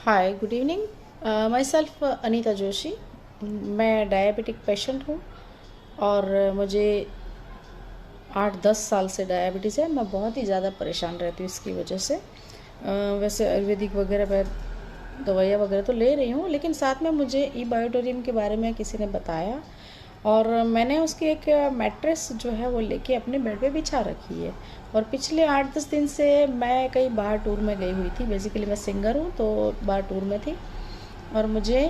Hi, good evening. My self Anita Joshi. मैं diabetic patient हूँ और मुझे 8-10 साल से डायबिटीज़ है। मैं बहुत ही ज़्यादा परेशान रहती हूँ इसकी वजह से। वैसे आयुर्वेदिक वगैरह मैं दवाइयाँ वगैरह तो ले रही हूँ, लेकिन साथ में मुझे ई बायोटोरियम के बारे में किसी ने बताया और मैंने उसकी एक मैट्रेस जो है वो लेके अपने बेड पे बिछा रखी है। और पिछले 8-10 दिन से मैं कहीं बाहर टूर में गई हुई थी। बेसिकली मैं सिंगर हूँ, तो बाहर टूर में थी और मुझे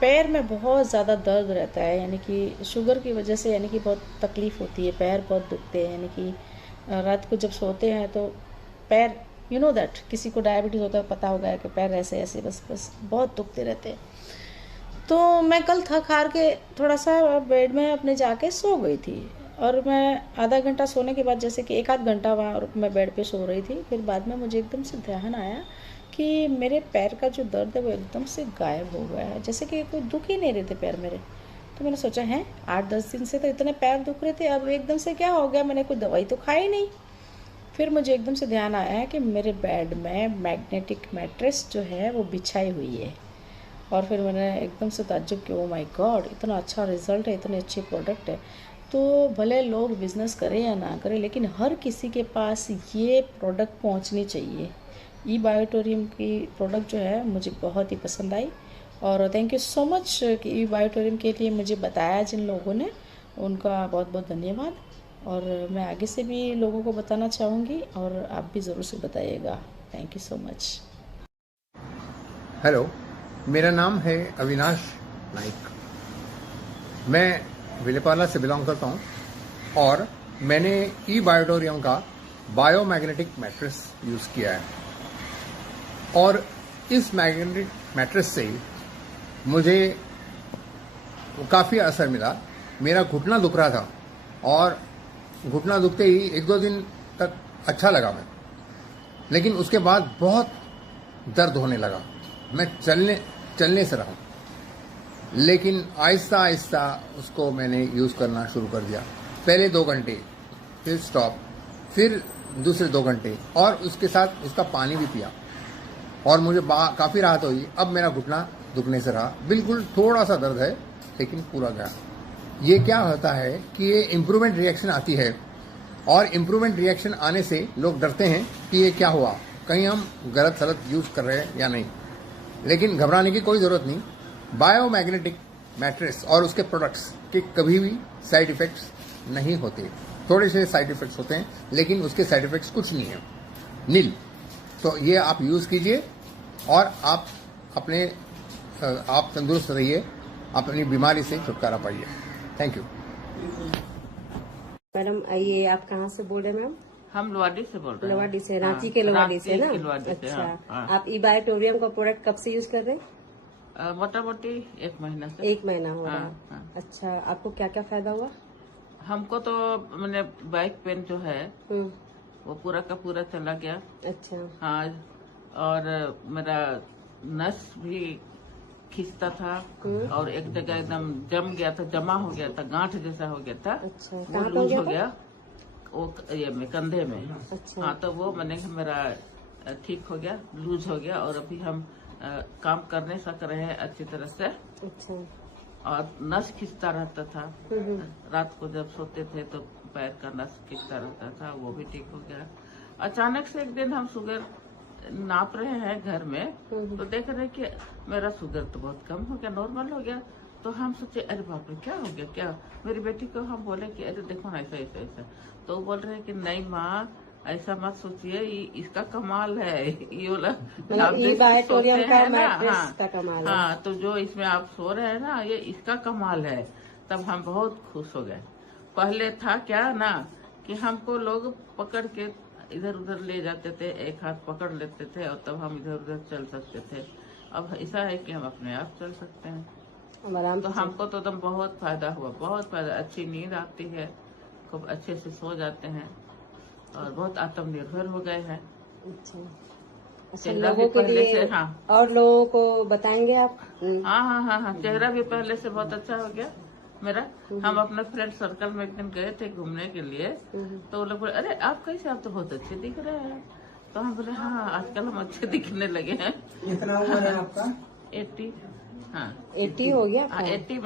पैर में बहुत ज़्यादा दर्द रहता है, यानी कि शुगर की वजह से, यानी कि बहुत तकलीफ़ होती है, पैर बहुत दुखते हैं। यानी कि रात को जब सोते हैं तो पैर, यू नो दैट, किसी को डायबिटीज़ होता है पता होगा कि पैर ऐसे ऐसे बस बस बहुत दुखते रहते हैं। तो मैं कल थक हार के थोड़ा सा बेड में अपने जाके सो गई थी और मैं आधा घंटा सोने के बाद, जैसे कि एक आध घंटा वहाँ मैं बेड पे सो रही थी, फिर बाद में मुझे एकदम से ध्यान आया कि मेरे पैर का जो दर्द है वो एकदम से गायब हो गया है, जैसे कि कोई दुख ही नहीं रहे थे पैर मेरे। तो मैंने सोचा है 8-10 दिन से तो इतने पैर दुख रहे थे, अब एकदम से क्या हो गया? मैंने कोई दवाई तो खाई नहीं। फिर मुझे एकदम से ध्यान आया कि मेरे बेड में मैग्नेटिक मैट्रेस जो है वो बिछाई हुई है। और फिर मैंने एकदम से ताज्जुब किया, ओ माय गॉड, इतना अच्छा रिज़ल्ट है, इतनी अच्छी प्रोडक्ट है। तो भले लोग बिज़नेस करें या ना करें, लेकिन हर किसी के पास ये प्रोडक्ट पहुंचनी चाहिए। ई बायोटोरियम की प्रोडक्ट जो है मुझे बहुत ही पसंद आई और थैंक यू सो मच कि ई बायोटोरियम के लिए मुझे बताया जिन लोगों ने, उनका बहुत बहुत धन्यवाद। और मैं आगे से भी लोगों को बताना चाहूँगी और आप भी ज़रूर से बताइएगा। Thank you so much. Hello, मेरा नाम है अविनाश नाइक। मैं विलेपार्ला से बिलोंग करता हूँ और मैंने ई बायोटोरियम का बायोमैग्नेटिक मैट्रेस यूज़ किया है और इस मैग्नेटिक मैट्रेस से मुझे काफ़ी असर मिला। मेरा घुटना दुख रहा था और घुटना दुखते ही 1-2 दिन तक अच्छा लगा मैं, लेकिन उसके बाद बहुत दर्द होने लगा। मैं चलने से रहा, लेकिन आहिस्ता आहिस्ता उसको मैंने यूज़ करना शुरू कर दिया। पहले 2 घंटे, फिर स्टॉप, फिर दूसरे 2 घंटे और उसके साथ उसका पानी भी पिया और मुझे काफ़ी राहत हुई। अब मेरा घुटना दुखने से रहा, बिल्कुल थोड़ा सा दर्द है लेकिन पूरा गया। ये क्या होता है कि ये इम्प्रूवमेंट रिएक्शन आती है और इम्प्रूवमेंट रिएक्शन आने से लोग डरते हैं कि ये क्या हुआ, कहीं हम गलत सलत यूज़ कर रहे हैं या नहीं। लेकिन घबराने की कोई ज़रूरत नहीं। बायोमैग्नेटिक मैट्रेस और उसके प्रोडक्ट्स के कभी भी साइड इफ़ेक्ट्स नहीं होते। थोड़े से साइड इफ़ेक्ट्स होते हैं, लेकिन उसके साइड इफ़ेक्ट्स कुछ नहीं है, नील। तो ये आप यूज़ कीजिए और आप तंदुरुस्त रहिए, अपनी बीमारी से छुटकारा पाइए। Thank you. मैडम, ये आप कहाँ से बोल रहे हैं मैम? हम लुवाडी से बोल रहे हैं। लवाडी से, रांची के लवाडी से ना? रांची के लुवाडी से, अच्छा। हाँ। आप ई बायोटोरियम का प्रोडक्ट कब से यूज कर रहे हैं? मोटा मोटी 1 महीना से। 1 महीना हो रहा है। हाँ। अच्छा, आपको क्या क्या फायदा हुआ? हमको तो मैंने बैक पेन जो है हम्म। वो पूरा का पूरा चला गया। अच्छा। हाँ, और मेरा नस भी खिंचता था और एक जगह एकदम जम गया था, जमा हो गया था, गांठ जैसा हो गया था। अच्छा, वो कहाँ पे लूज हो था? गया, वो ये में कंधे में। अच्छा। हाँ, तो वो मैंने मेरा ठीक हो गया, लूज हो गया और अभी हम काम कर नहीं सक रहे हैं अच्छी तरह से। अच्छा। और नस खिंचता रहता था, हम्म। रात को जब सोते थे तो पैर का नस खिंचता रहता था, वो भी ठीक हो गया। अचानक से एक दिन हम शुगर नाप रहे हैं घर में, तो देख रहे कि मेरा शुगर तो बहुत कम हो गया, नॉर्मल हो गया। तो हम सोचे अरे बाप रे, क्या हो गया क्या? मेरी बेटी को हम बोले कि अरे देखो ना, ऐसा ऐसा ऐसा। तो वो बोल रहे हैं कि नहीं माँ, ऐसा मत सोचिए, ये इसका कमाल है, ये वाला आप ई जैसे बायोटोरियम सोते का हैं ना। मैट्रेस हाँ का कमाल है। हाँ, तो जो इसमें आप सो रहे हैं ना, ये इसका कमाल है। तब हम बहुत खुश हो गए। पहले था क्या ना कि हमको लोग पकड़ के इधर उधर ले जाते थे, एक हाथ पकड़ लेते थे और तब हम इधर उधर चल सकते थे। अब ऐसा है कि हम अपने आप चल सकते हैं। अब आराम तो से हमको तो एकदम बहुत फायदा हुआ, बहुत फायदा। अच्छी नींद आती है, खूब अच्छे से सो जाते हैं और बहुत आत्मनिर्भर हो गए हैं। अच्छा। अच्छा, चेहरा भी लोगों के पहले से, लिए हाँ और लोगों को बताएंगे आप? हाँ हाँ हाँ हाँ, चेहरा भी पहले से बहुत अच्छा हो गया मेरा। हम अपने फ्रेंड सर्कल में एक दिन गए थे घूमने के लिए, तो वो लोग बोले अरे आप कैसे, आप तो बहुत अच्छे दिख रहे हैं। तो हम बोले हाँ आजकल हम अच्छे दिखने लगे हैं। कितना उम्र है आपका? 80। हाँ 80 हो गया आपका? 80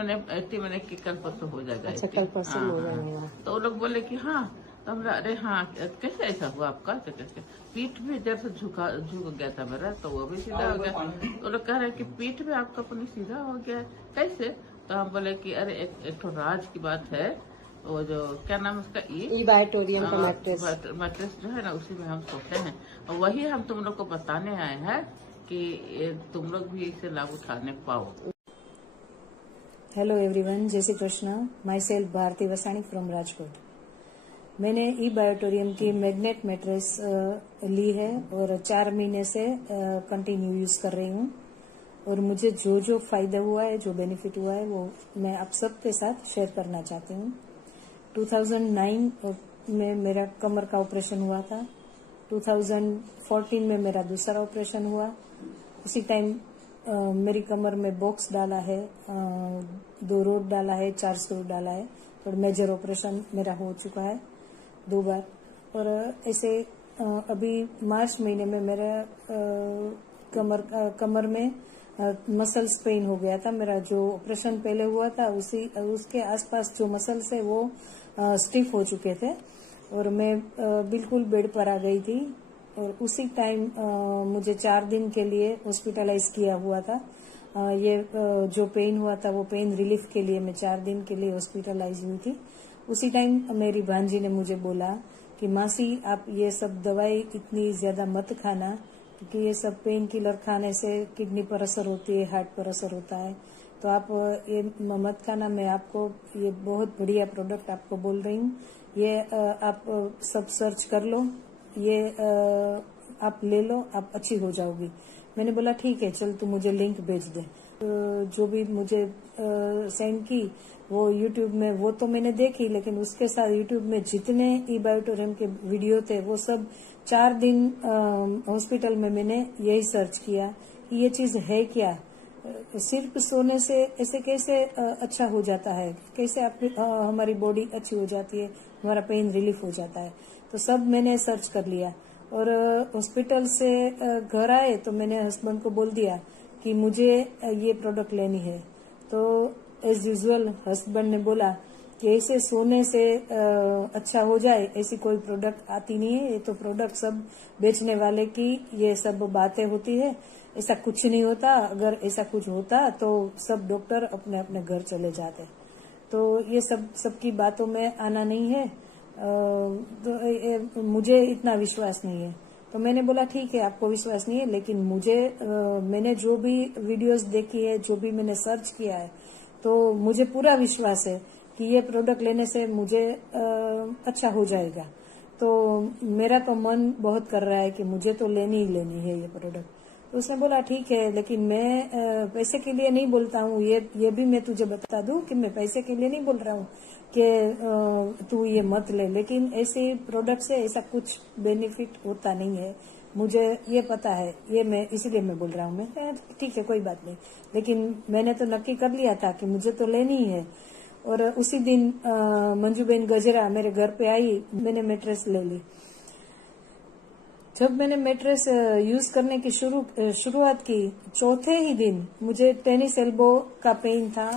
मैंने कि कल परसों हो जाएगा। अच्छा 80। कल परसों हाँ, हो हाँ। जाएगा। तो वो लोग बोले कि हाँ, तो हमरा अरे हाँ कैसे ऐसा हुआ आपका, तो कैसे पीठ भी इधर से झुक गया था मेरा, तो वो भी सीधा हो गया। तो लोग कह रहे कि पीठ भी आपका अपनी सीधा हो गया है, कैसे? तो हम बोले कि अरे एक तो राज की बात है, वो जो क्या नाम है उसका ई बायोटोरियम का मैट्रेस। मैट्रेस जो है ना उसी में हम सोते हैं, और वही हम तुम लोग को बताने आए हैं कि तुम लोग भी इसे लाभ उठाने पाओ। हेलो एवरीवन, जय Shri Krishna. Myself Bharti Vasani from Rajkot. मैंने ई बायोटोरियम की मैग्नेट मैट्रेस ली है और 4 महीने से कंटिन्यू यूज कर रही हूँ, और मुझे जो जो फायदा हुआ है, जो बेनिफिट हुआ है, वो मैं आप सबके साथ शेयर करना चाहती हूँ। 2009 में मेरा कमर का ऑपरेशन हुआ था। 2014 में मेरा दूसरा ऑपरेशन हुआ। उसी टाइम मेरी कमर में बॉक्स डाला है, 2 रोड डाला है, 4 स्क्रू डाला है, और मेजर ऑपरेशन मेरा हो चुका है 2 बार। और ऐसे अभी मार्च महीने में मेरा कमर में मसल्स पेन हो गया था। मेरा जो ऑपरेशन पहले हुआ था उसके आसपास जो मसल्स है वो स्टिफ हो चुके थे, और मैं बिल्कुल बेड पर आ गई थी। और उसी टाइम मुझे 4 दिन के लिए हॉस्पिटलाइज किया हुआ था। ये जो पेन हुआ था वो पेन रिलीफ के लिए मैं 4 दिन के लिए हॉस्पिटलाइज हुई थी। उसी टाइम मेरी भांजी ने मुझे बोला कि मासी आप ये सब दवाई इतनी ज्यादा मत खाना, क्योंकि ये सब पेन किलर खाने से किडनी पर असर होती है, हार्ट पर असर होता है, तो आप ये मत खाना। मैं आपको ये बहुत बढ़िया प्रोडक्ट आपको बोल रही हूँ, ये आप सब सर्च कर लो, ये आप ले लो, आप अच्छी हो जाओगी। मैंने बोला ठीक है, चल तू मुझे लिंक भेज दे। जो भी मुझे सेंड की वो यूट्यूब में, वो तो मैंने देखी, लेकिन उसके साथ यूट्यूब में जितने ई बायोटोरियम के वीडियो थे वो सब 4 दिन हॉस्पिटल में मैंने यही सर्च किया कि ये चीज है क्या, सिर्फ सोने से ऐसे कैसे अच्छा हो जाता है, कैसे हमारी बॉडी अच्छी हो जाती है, हमारा पेन रिलीफ हो जाता है। तो सब मैंने सर्च कर लिया, और हॉस्पिटल से घर आए तो मैंने हस्बैंड को बोल दिया कि मुझे ये प्रोडक्ट लेनी है। तो एज यूजुअल हस्बैंड ने बोला कि ऐसे सोने से अच्छा हो जाए ऐसी कोई प्रोडक्ट आती नहीं है, ये तो प्रोडक्ट सब बेचने वाले की ये सब बातें होती है, ऐसा कुछ नहीं होता। अगर ऐसा कुछ होता तो सब डॉक्टर अपने अपने घर चले जाते। तो ये सबकी बातों में आना नहीं है। तो मुझे इतना विश्वास नहीं है। तो मैंने बोला ठीक है, आपको विश्वास नहीं है, लेकिन मुझे मैंने जो भी वीडियोस देखी है, जो भी मैंने सर्च किया है, तो मुझे पूरा विश्वास है कि ये प्रोडक्ट लेने से मुझे अच्छा हो जाएगा। तो मेरा तो मन बहुत कर रहा है कि मुझे तो लेनी ही लेनी है ये प्रोडक्ट। तो उसने बोला ठीक है, लेकिन मैं पैसे के लिए नहीं बोलता हूँ, ये भी मैं तुझे बता दूं कि मैं पैसे के लिए नहीं बोल रहा हूँ कि तू ये मत ले, लेकिन ऐसे प्रोडक्ट से ऐसा कुछ बेनिफिट होता नहीं है, मुझे ये पता है, ये मैं इसलिए मैं बोल रहा हूँ। मैं ठीक है कोई बात नहीं, लेकिन मैंने तो नक्की कर लिया था कि मुझे तो लेनी ही है। और उसी दिन मंजूबेन गजरा मेरे घर पे आई, मैंने मैट्रेस ले ली। जब मैंने मैट्रेस यूज करने की शुरुआत की, चौथे ही दिन मुझे टेनिस एल्बो का पेन था।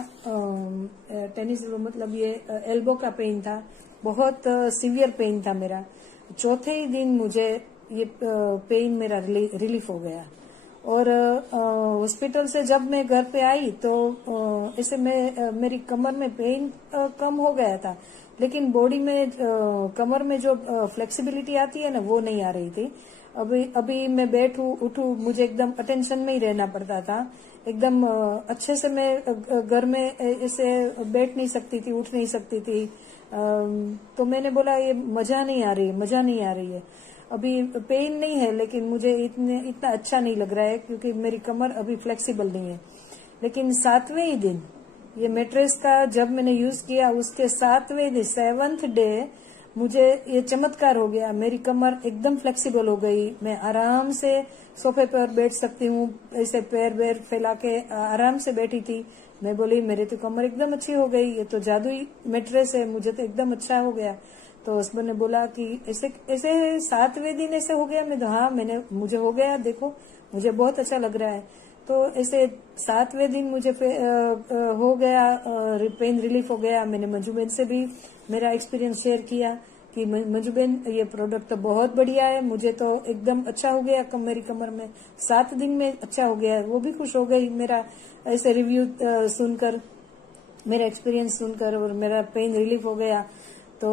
टेनिस एल्बो मतलब ये एल्बो का पेन था, बहुत सीवियर पेन था मेरा। चौथे ही दिन मुझे ये पेन मेरा रिलीफ हो गया। और हॉस्पिटल से जब मैं घर पे आई तो ऐसे मेरी कमर में पेन कम हो गया था, लेकिन बॉडी में कमर में जो फ्लेक्सिबिलिटी आती है ना वो नहीं आ रही थी। अभी मैं बैठूं उठूं मुझे एकदम अटेंशन में ही रहना पड़ता था, एकदम अच्छे से मैं घर में ऐसे बैठ नहीं सकती थी, उठ नहीं सकती थी। तो मैंने बोला ये मजा नहीं आ रही है। अभी पेन नहीं है, लेकिन मुझे इतना अच्छा नहीं लग रहा है क्योंकि मेरी कमर अभी फ्लेक्सिबल नहीं है। लेकिन 7वें ही दिन ये मैट्रेस का जब मैंने यूज किया, उसके 7वें दिन 7th डे मुझे ये चमत्कार हो गया, मेरी कमर एकदम फ्लेक्सिबल हो गई। मैं आराम से सोफे पर बैठ सकती हूँ, ऐसे पैर फैला के आराम से बैठी थी। मैं बोली मेरी तो कमर एकदम अच्छी हो गई, ये तो जादुई मैट्रेस है, मुझे तो एकदम अच्छा हो गया। तो हस्बैंड ने बोला कि ऐसे ऐसे 7वें दिन ऐसे हो गया। मैं तो हाँ मुझे हो गया, देखो मुझे बहुत अच्छा लग रहा है। तो ऐसे 7वें दिन मुझे हो गया, पेन रिलीफ हो गया। मैंने मंजू बहन से भी मेरा एक्सपीरियंस शेयर किया कि मंजू बहन ये प्रोडक्ट तो बहुत बढ़िया है, मुझे तो एकदम अच्छा हो गया, मेरी कमर में 7 दिन में अच्छा हो गया। वो भी खुश हो गई मेरा ऐसे रिव्यू सुनकर, मेरा एक्सपीरियंस सुनकर, और मेरा पेन रिलीफ हो गया। तो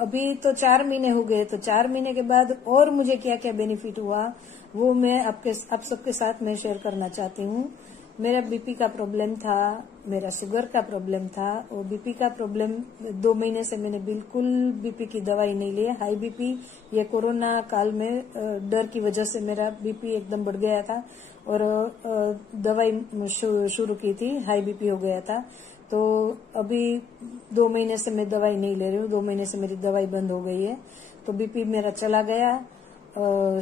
अभी तो 4 महीने हो गए, तो 4 महीने के बाद और मुझे क्या क्या बेनिफिट हुआ वो मैं आप सबके साथ मैं शेयर करना चाहती हूँ। मेरा बीपी का प्रॉब्लम था, मेरा शुगर का प्रॉब्लम था, और बीपी का प्रॉब्लम 2 महीने से मैंने बिल्कुल बीपी की दवाई नहीं ली है। हाई बीपी ये कोरोना काल में डर की वजह से मेरा बीपी एकदम बढ़ गया था, और दवाई शुरू की थी, हाई बीपी हो गया था। तो अभी 2 महीने से मैं दवाई नहीं ले रही हूँ, 2 महीने से मेरी दवाई बंद हो गई है। तो बीपी मेरा चला गया।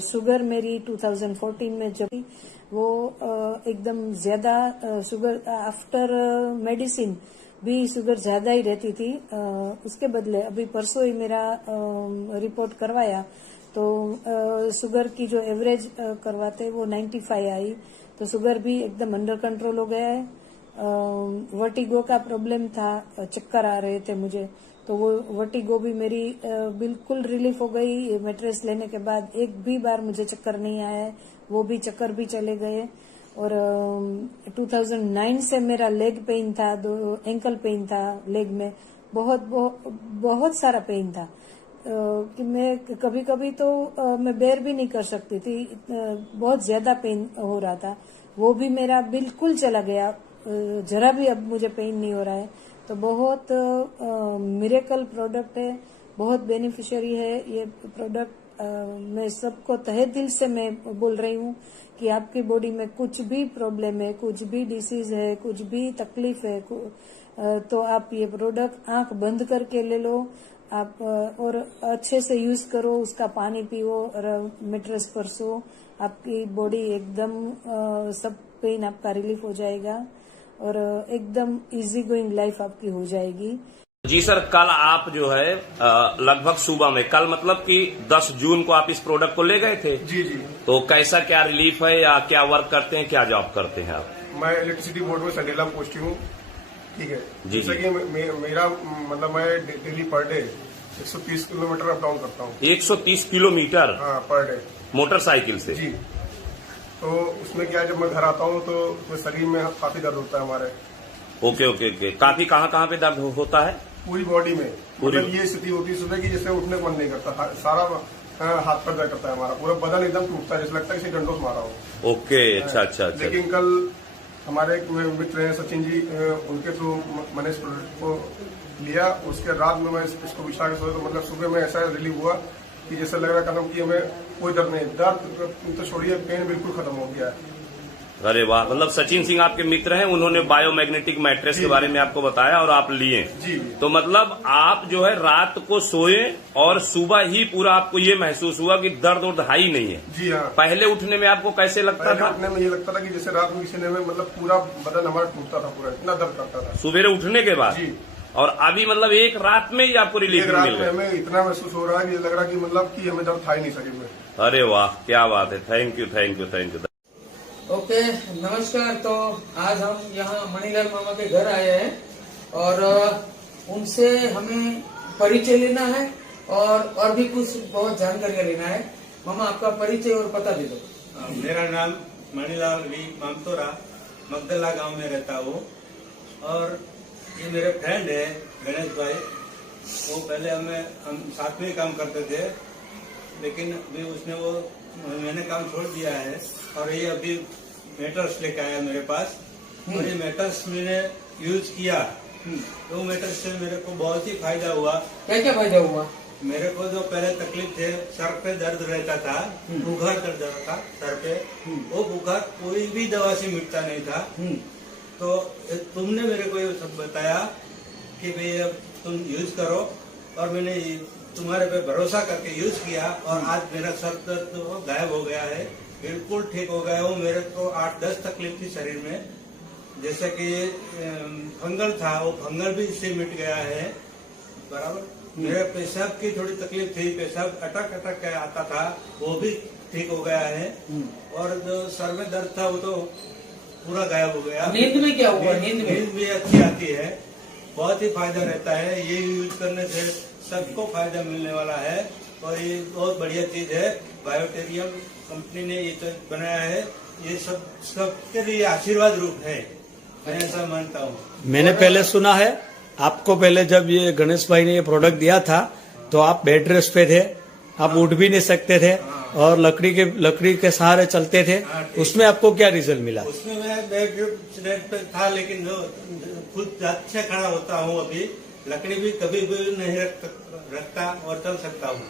शुगर मेरी 2014 में जब वो एकदम ज्यादा शुगर, आफ्टर मेडिसिन भी शुगर ज्यादा ही रहती थी। उसके बदले अभी परसों ही मेरा रिपोर्ट करवाया, तो शुगर की जो एवरेज करवाते वो 95 आई। तो शुगर भी एकदम अंडर कंट्रोल हो गया है। वर्टिगो का प्रॉब्लम था, चक्कर आ रहे थे मुझे, तो वो वर्टिगो भी मेरी बिल्कुल रिलीफ हो गई। मैट्रेस लेने के बाद एक भी बार मुझे चक्कर नहीं आया है, वो भी चक्कर भी चले गए। और 2009 से मेरा लेग पेन था, एंकल पेन था लेग में, बहुत सारा पेन था कि मैं कभी कभी तो मैं बेर भी नहीं कर सकती थी, बहुत ज्यादा पेन हो रहा था। वो भी मेरा बिल्कुल चला गया, जरा भी अब मुझे पेन नहीं हो रहा है। तो बहुत मिरेकल प्रोडक्ट है, बहुत बेनिफिशियरी है ये प्रोडक्ट। मैं सबको तहे दिल से मैं बोल रही हूँ कि आपकी बॉडी में कुछ भी प्रॉब्लम है, कुछ भी डिसीज है, कुछ भी तकलीफ है, तो आप ये प्रोडक्ट आंख बंद करके ले लो आप, और अच्छे से यूज करो, उसका पानी पियो और मैट्रेस पर सो। आपकी बॉडी एकदम सब पेन आपका रिलीफ हो जाएगा, और एकदम इजी गोइंग लाइफ आपकी हो जाएगी। जी सर, कल आप जो है लगभग सुबह में, कल मतलब कि 10 जून को आप इस प्रोडक्ट को ले गए थे। जी जी। तो कैसा क्या रिलीफ है, या क्या वर्क करते हैं, क्या जॉब करते हैं आप? मैं इलेक्ट्रिसिटी बोर्ड में संडेला में पोस्टिंग हूँ, ठीक है। जी जैसे कि मेरा मतलब मैं daily per day 130 kilometre up down करता हूँ। 130 किलोमीटर? हाँ, पर डे मोटरसाइकिल से? जी। तो उसमें क्या, जब मैं घर आता हूँ तो शरीर में काफी दर्द होता है हमारे। Okay okay okay. काफी कहाँ पे दर्द होता है? पूरी बॉडी में। मतलब ये स्थिति होती है सुबह की, जैसे उठने का मन नहीं करता, सारा हाथ पर दर्द करता है हमारा, पूरा बदन एकदम टूटता है, जैसे लगता है किसी डंडों मारा हो। ओके, अच्छा अच्छा अच्छा। लेकिन कल हमारे एक मित्र हैं सचिन जी, उनके थ्रू मैंने इस प्रोडक्ट को लिया। उसके रात में मैं इसको बिछा के सोया, तो मतलब सुबह में ऐसा रिलीफ हुआ कि जैसे लग रहा था कि हमें कोई दर्द नहीं, दर्द तो छोड़िए, पेन बिल्कुल खत्म हो गया है। अरे वाह, मतलब सचिन सिंह आपके मित्र हैं, उन्होंने बायोमैग्नेटिक मैट्रेस के बारे में आपको बताया और आप लिए। जी। तो मतलब आप जो है रात को सोए और सुबह ही पूरा आपको ये महसूस हुआ कि दर्द और हाई नहीं है? जी हाँ। पहले उठने में आपको कैसे लगता था? उठने में ये लगता था कि जैसे रात में किसी ने मतलब पूरा बदन हमारा टूटता था, पूरा इतना दर्द करता था सुबेरे उठने के बाद। जी। और अभी मतलब एक रात में ही आपको रिलीफ मिल रहा है? हमें इतना महसूस हो रहा है कि लग रहा है कि मतलब कि हमें दर्द था ही नहीं शरीर में। अरे वाह, क्या बात है, thank you thank you thank you. Okay, नमस्कार। तो आज हम यहाँ मणिलाल मामा के घर आए हैं और उनसे हमें परिचय लेना है और भी कुछ बहुत जानकारियाँ लेना है। मामा, आपका परिचय और पता दे दो। मेरा नाम मणिलाल वी मामतोरा, मगदला गांव में रहता हूँ, और ये मेरे फ्रेंड है गणेश भाई। वो पहले हम साथ में काम करते थे, लेकिन अभी मैंने काम छोड़ दिया है, और ये अभी मैटर्स लेके आया मेरे पास। और ये मैटर्स मैंने यूज किया, तो मैटर्स से मेरे को बहुत ही फायदा हुआ। क्या क्या फायदा हुआ? मेरे को जो पहले तकलीफ थे, सर पे दर्द रहता था, बुखार कर जाता था सर पे, वो बुखार कोई भी दवा से मिटता नहीं था। तो तुमने मेरे को ये सब बताया कि भाई अब तुम यूज करो, और मैंने तुम्हारे पे भरोसा करके यूज किया, और आज मेरा सर दर्द तो गायब हो गया है, बिल्कुल ठीक हो गया। वो मेरे को 8-10 तकलीफ थी शरीर में, जैसे कि फंगल था, वो फंगल भी इससे मिट गया है, बराबर। मेरे पेशाब की थोड़ी तकलीफ थी, पेशाब अटक अटक के आता था, वो भी ठीक हो गया है। और जो सर में दर्द था वो तो पूरा गायब हो गया। नींद में क्या हुआ? नींद भी अच्छी आती है, बहुत ही फायदा रहता है। ये यूज करने से सबको फायदा मिलने वाला है और ये बहुत बढ़िया चीज है। बायोटेरियम कंपनी ने ये चीज बनाया है, ये सबके लिए आशीर्वाद रूप है, मैं ऐसा मानता हूँ। मैंने पहले सुना है, आपको पहले जब ये गणेश भाई ने ये प्रोडक्ट दिया था तो आप बेड रेस्ट पे थे, आप उठ भी नहीं सकते थे और लकड़ी के सहारे चलते थे। उसमें आपको क्या रिजल्ट मिला? उसमें मैं बेड रेस्ट पे था, लेकिन खुद अच्छे खड़ा होता हूँ। अभी लकड़ी भी कभी भी नहीं रखता और चल सकता हूँ।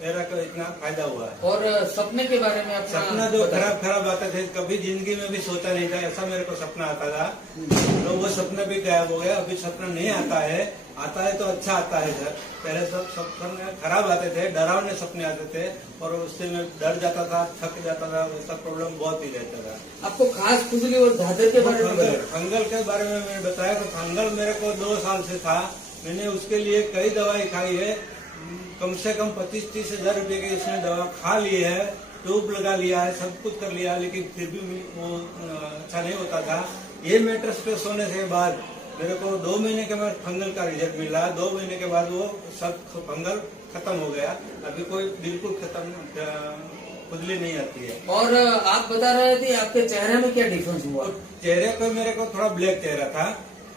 मेरा को इतना फायदा हुआ है। और सपने के बारे में अपना सपना जो खराब आते थे, कभी जिंदगी में भी सोचा नहीं था, ऐसा मेरे को सपना आता था, तो वो सपना भी गायब हो गया। अभी सपना नहीं आता है तो अच्छा आता है सर। पहले सब सपने खराब आते थे, डरावने सपने आते थे और उससे मैं डर जाता था, थक जाता था, वैसा प्रॉब्लम बहुत ही रहता था। आपको खास खुजली और धाधर के बारे में? फंगल के बारे में मैंने बताया तो फंगल मेरे को 2 साल से था। मैंने उसके लिए कई दवाई खाई है, कम से कम 25-30 हजार रुपए की इसने दवा खा ली है, ट्यूब लगा लिया है, सब कुछ कर लिया, लेकिन फिर भी वो अच्छा नहीं होता था। ये मैट्रेस पे सोने के बाद मेरे को 2 महीने के बाद फंगल का रिजल्ट मिला। 2 महीने के बाद वो सब फंगल खत्म हो गया। अभी कोई बिल्कुल खत्म खुजली नहीं आती है। और आप बता रहे थे आपके चेहरे में क्या डिफरेंस हुआ? चेहरे पे मेरे को थोड़ा ब्लैक चेहरा था,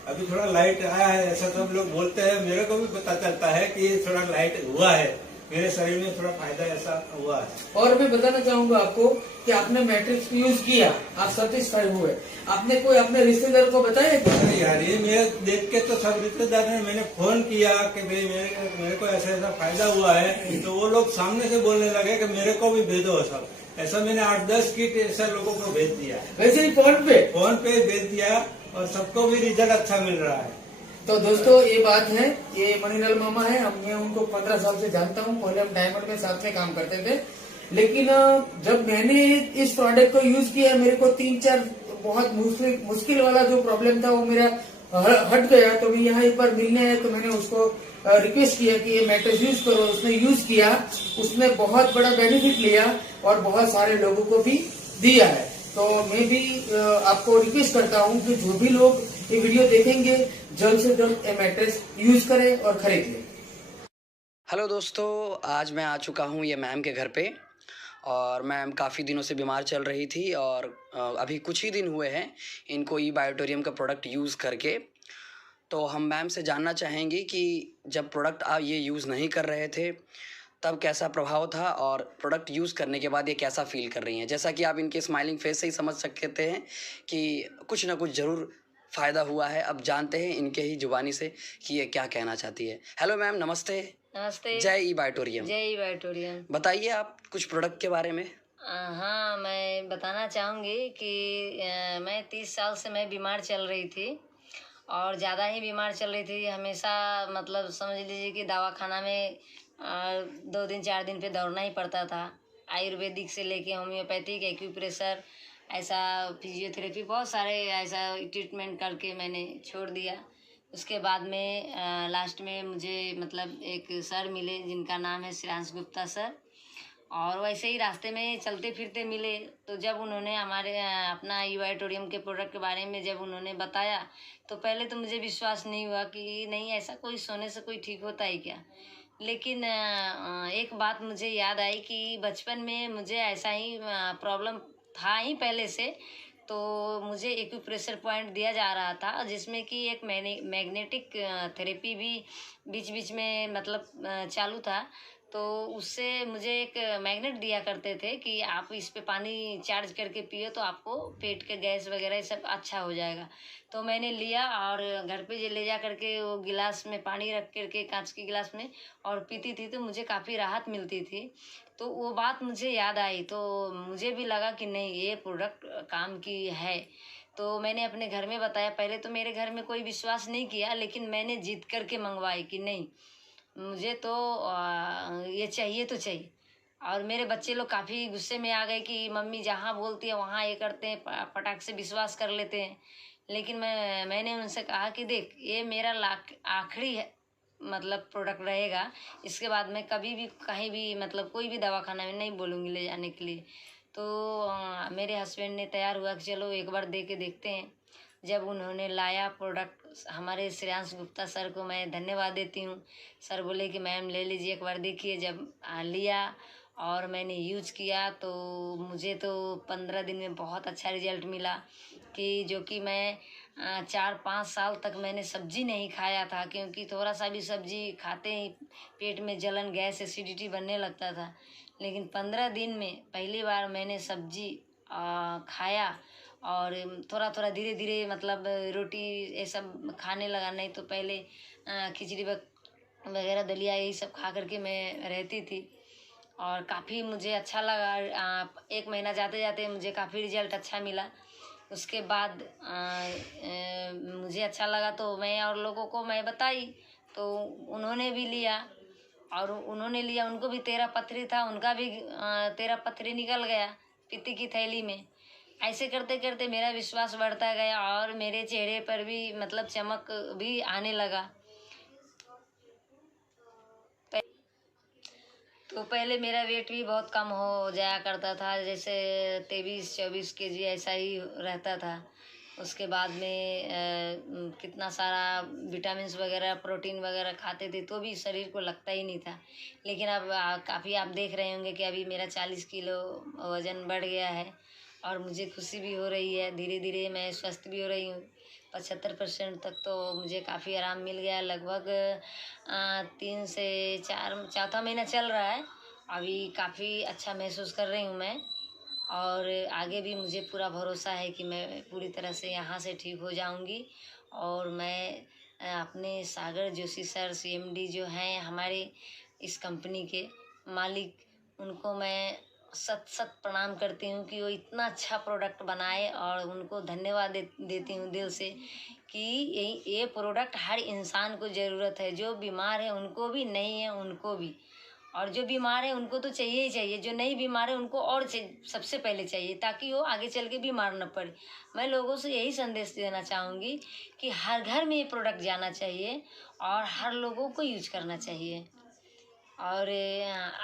अभी थोड़ा लाइट आया है, ऐसा सब लोग बोलते हैं। मेरे को भी पता चलता है कि ये थोड़ा लाइट हुआ है, मेरे शरीर में थोड़ा फायदा ऐसा हुआ है। और मैं बताना चाहूंगा आपको कि आपने मैट्रिक्स यूज किया, आप सेटिस्फाई हुए, आपने कोई अपने रिश्तेदार को बताया क्या? यार ये मेरे देख के तो सब रिश्तेदार ने, मैंने फोन किया कि भाई मेरे को ऐसा फायदा हुआ है, तो वो लोग सामने से बोलने लगे कि मेरे को भी भेजो सब। ऐसा मैंने 8-10 किट ऐसा लोगों को भेज दिया, वैसे ही फोन पे भेज दिया और सबको भी रिजल्ट अच्छा मिल रहा है। तो दोस्तों ये बात है, ये मणिलाल मामा है, मैं उनको 15 साल से जानता हूँ। पहले हम डायमंड में साथ में काम करते थे, लेकिन जब मैंने इस प्रोडक्ट को यूज किया, मेरे को 3-4 बहुत मुश्किल वाला जो प्रॉब्लम था वो मेरा हट गया। तो मैं यहाँ एक बार मिलने आया तो मैंने उसको रिक्वेस्ट किया कि ये मैट्रेस यूज करो। उसने यूज किया, उसने बहुत बड़ा बेनिफिट लिया और बहुत सारे लोगों को भी दिया है। तो मैं भी आपको रिक्वेस्ट करता हूँ कि जो भी लोग ये वीडियो देखेंगे जल्द से जल्द ये मैट्रेस यूज करें और खरीद लें। हेलो दोस्तों, आज मैं आ चुका हूँ ये मैम के घर पे और मैम काफ़ी दिनों से बीमार चल रही थी और अभी कुछ ही दिन हुए हैं इनको ई बायोटेरियम का प्रोडक्ट यूज़ करके। तो हम मैम से जानना चाहेंगे कि जब प्रोडक्ट आप ये यूज़ नहीं कर रहे थे तब कैसा प्रभाव था और प्रोडक्ट यूज़ करने के बाद ये कैसा फील कर रही हैं। जैसा कि आप इनके स्माइलिंग फेस से ही समझ सकते हैं कि कुछ ना कुछ ज़रूर फ़ायदा हुआ है। अब जानते हैं इनके ही जुबानी से कि ये क्या कहना चाहती है। हेलो मैम, नमस्ते। नमस्ते। जय ई बायोटेरियम। जय ई बायोटेरियम। बताइए आप कुछ प्रोडक्ट के बारे में। हाँ, मैं बताना चाहूँगी कि मैं 30 साल से मैं बीमार चल रही थी और ज़्यादा ही बीमार चल रही थी। हमेशा मतलब समझ लीजिए कि दवाखाना में 2 दिन 4 दिन पे दौड़ना ही पड़ता था। आयुर्वेदिक से लेके होम्योपैथिक, एक्यूप्रेशर, ऐसा फिजियोथेरेपी, बहुत सारे ऐसा ट्रीटमेंट करके मैंने छोड़ दिया। उसके बाद में लास्ट में मुझे मतलब एक सर मिले जिनका नाम है श्रेयांश गुप्ता सर, और वैसे ही रास्ते में चलते फिरते मिले। तो जब उन्होंने हमारे अपना ई बायोटेरियम के प्रोडक्ट के बारे में जब उन्होंने बताया तो पहले तो मुझे विश्वास नहीं हुआ कि नहीं ऐसा कोई सोने से कोई ठीक होता है क्या। लेकिन एक बात मुझे याद आई कि बचपन में मुझे ऐसा ही प्रॉब्लम था ही पहले से। तो मुझे एक्यूप्रेशर पॉइंट दिया जा रहा था जिसमें कि एक मैग्नेटिक थेरेपी भी बीच बीच में मतलब चालू था। तो उससे मुझे एक मैग्नेट दिया करते थे कि आप इस पे पानी चार्ज करके पियो तो आपको पेट के गैस वगैरह सब अच्छा हो जाएगा। तो मैंने लिया और घर पे ले जा करके वो गिलास में पानी रख करके कांच के गिलास में और पीती थी तो मुझे काफ़ी राहत मिलती थी। तो वो बात मुझे याद आई तो मुझे भी लगा कि नहीं ये प्रोडक्ट काम की है। तो मैंने अपने घर में बताया। पहले तो मेरे घर में कोई विश्वास नहीं किया, लेकिन मैंने जिद करके मंगवाई कि नहीं मुझे तो ये चाहिए तो चाहिए। और मेरे बच्चे लोग काफ़ी गुस्से में आ गए कि मम्मी जहाँ बोलती है वहाँ ये करते हैं, फटाक से विश्वास कर लेते हैं। लेकिन मैंने उनसे कहा कि देख ये मेरा आखिरी मतलब प्रोडक्ट रहेगा। इसके बाद मैं कभी भी कहीं भी मतलब कोई भी दवाखाना में नहीं बोलूँगी ले जाने के लिए। तो मेरे हस्बैंड ने तैयार हुआ कि चलो एक बार दे के देखते हैं। जब उन्होंने लाया प्रोडक्ट, हमारे श्रेयांश गुप्ता सर को मैं धन्यवाद देती हूँ। सर बोले कि मैम ले लीजिए एक बार देखिए। जब लिया और मैंने यूज किया तो मुझे तो 15 दिन में बहुत अच्छा रिजल्ट मिला कि जो कि मैं 4-5 साल तक मैंने सब्जी नहीं खाया था, क्योंकि थोड़ा सा भी सब्जी खाते ही पेट में जलन, गैस, एसिडिटी बनने लगता था। लेकिन 15 दिन में पहली बार मैंने सब्जी खाया और थोड़ा थोड़ा धीरे धीरे मतलब रोटी ये सब खाने लगा। नहीं तो पहले खिचड़ी वगैरह, दलिया यही सब खा करके मैं रहती थी और काफ़ी मुझे अच्छा लगा। 1 महीना जाते जाते मुझे काफ़ी रिजल्ट अच्छा मिला। उसके बाद मुझे अच्छा लगा तो मैं और लोगों को मैं बताई, तो उन्होंने भी लिया और उन्होंने लिया। उनको भी 13 पथरी था, उनका भी 13 पथरी निकल गया पित्ती की थैली में। ऐसे करते करते मेरा विश्वास बढ़ता गया और मेरे चेहरे पर भी मतलब चमक भी आने लगा। तो पहले मेरा वेट भी बहुत कम हो जाया करता था, जैसे 23-24 kg ऐसा ही रहता था। उसके बाद में कितना सारा विटामिन्स वगैरह, प्रोटीन वगैरह खाते थे तो भी शरीर को लगता ही नहीं था। लेकिन अब काफ़ी आप देख रहे होंगे कि अभी मेरा 40 किलो वज़न बढ़ गया है और मुझे खुशी भी हो रही है। धीरे धीरे मैं स्वस्थ भी हो रही हूँ। 75% तक तो मुझे काफ़ी आराम मिल गया। लगभग 3 से 4 चौथा महीना चल रहा है। अभी काफ़ी अच्छा महसूस कर रही हूँ मैं और आगे भी मुझे पूरा भरोसा है कि मैं पूरी तरह से यहाँ से ठीक हो जाऊँगी। और मैं अपने सागर जोशी सर CMD जो हैं हमारे इस कंपनी के मालिक, उनको मैं सत प्रणाम करती हूँ कि वो इतना अच्छा प्रोडक्ट बनाए और उनको धन्यवाद देती हूँ दिल से कि ये प्रोडक्ट हर इंसान को ज़रूरत है। जो बीमार है उनको भी, नहीं है उनको भी, और जो बीमार है उनको तो चाहिए ही चाहिए, जो नहीं बीमार है उनको और सबसे पहले चाहिए, ताकि वो आगे चल के बीमार न पड़े। मैं लोगों से यही संदेश देना चाहूँगी कि हर घर में ये प्रोडक्ट जाना चाहिए और हर लोगों को यूज करना चाहिए। और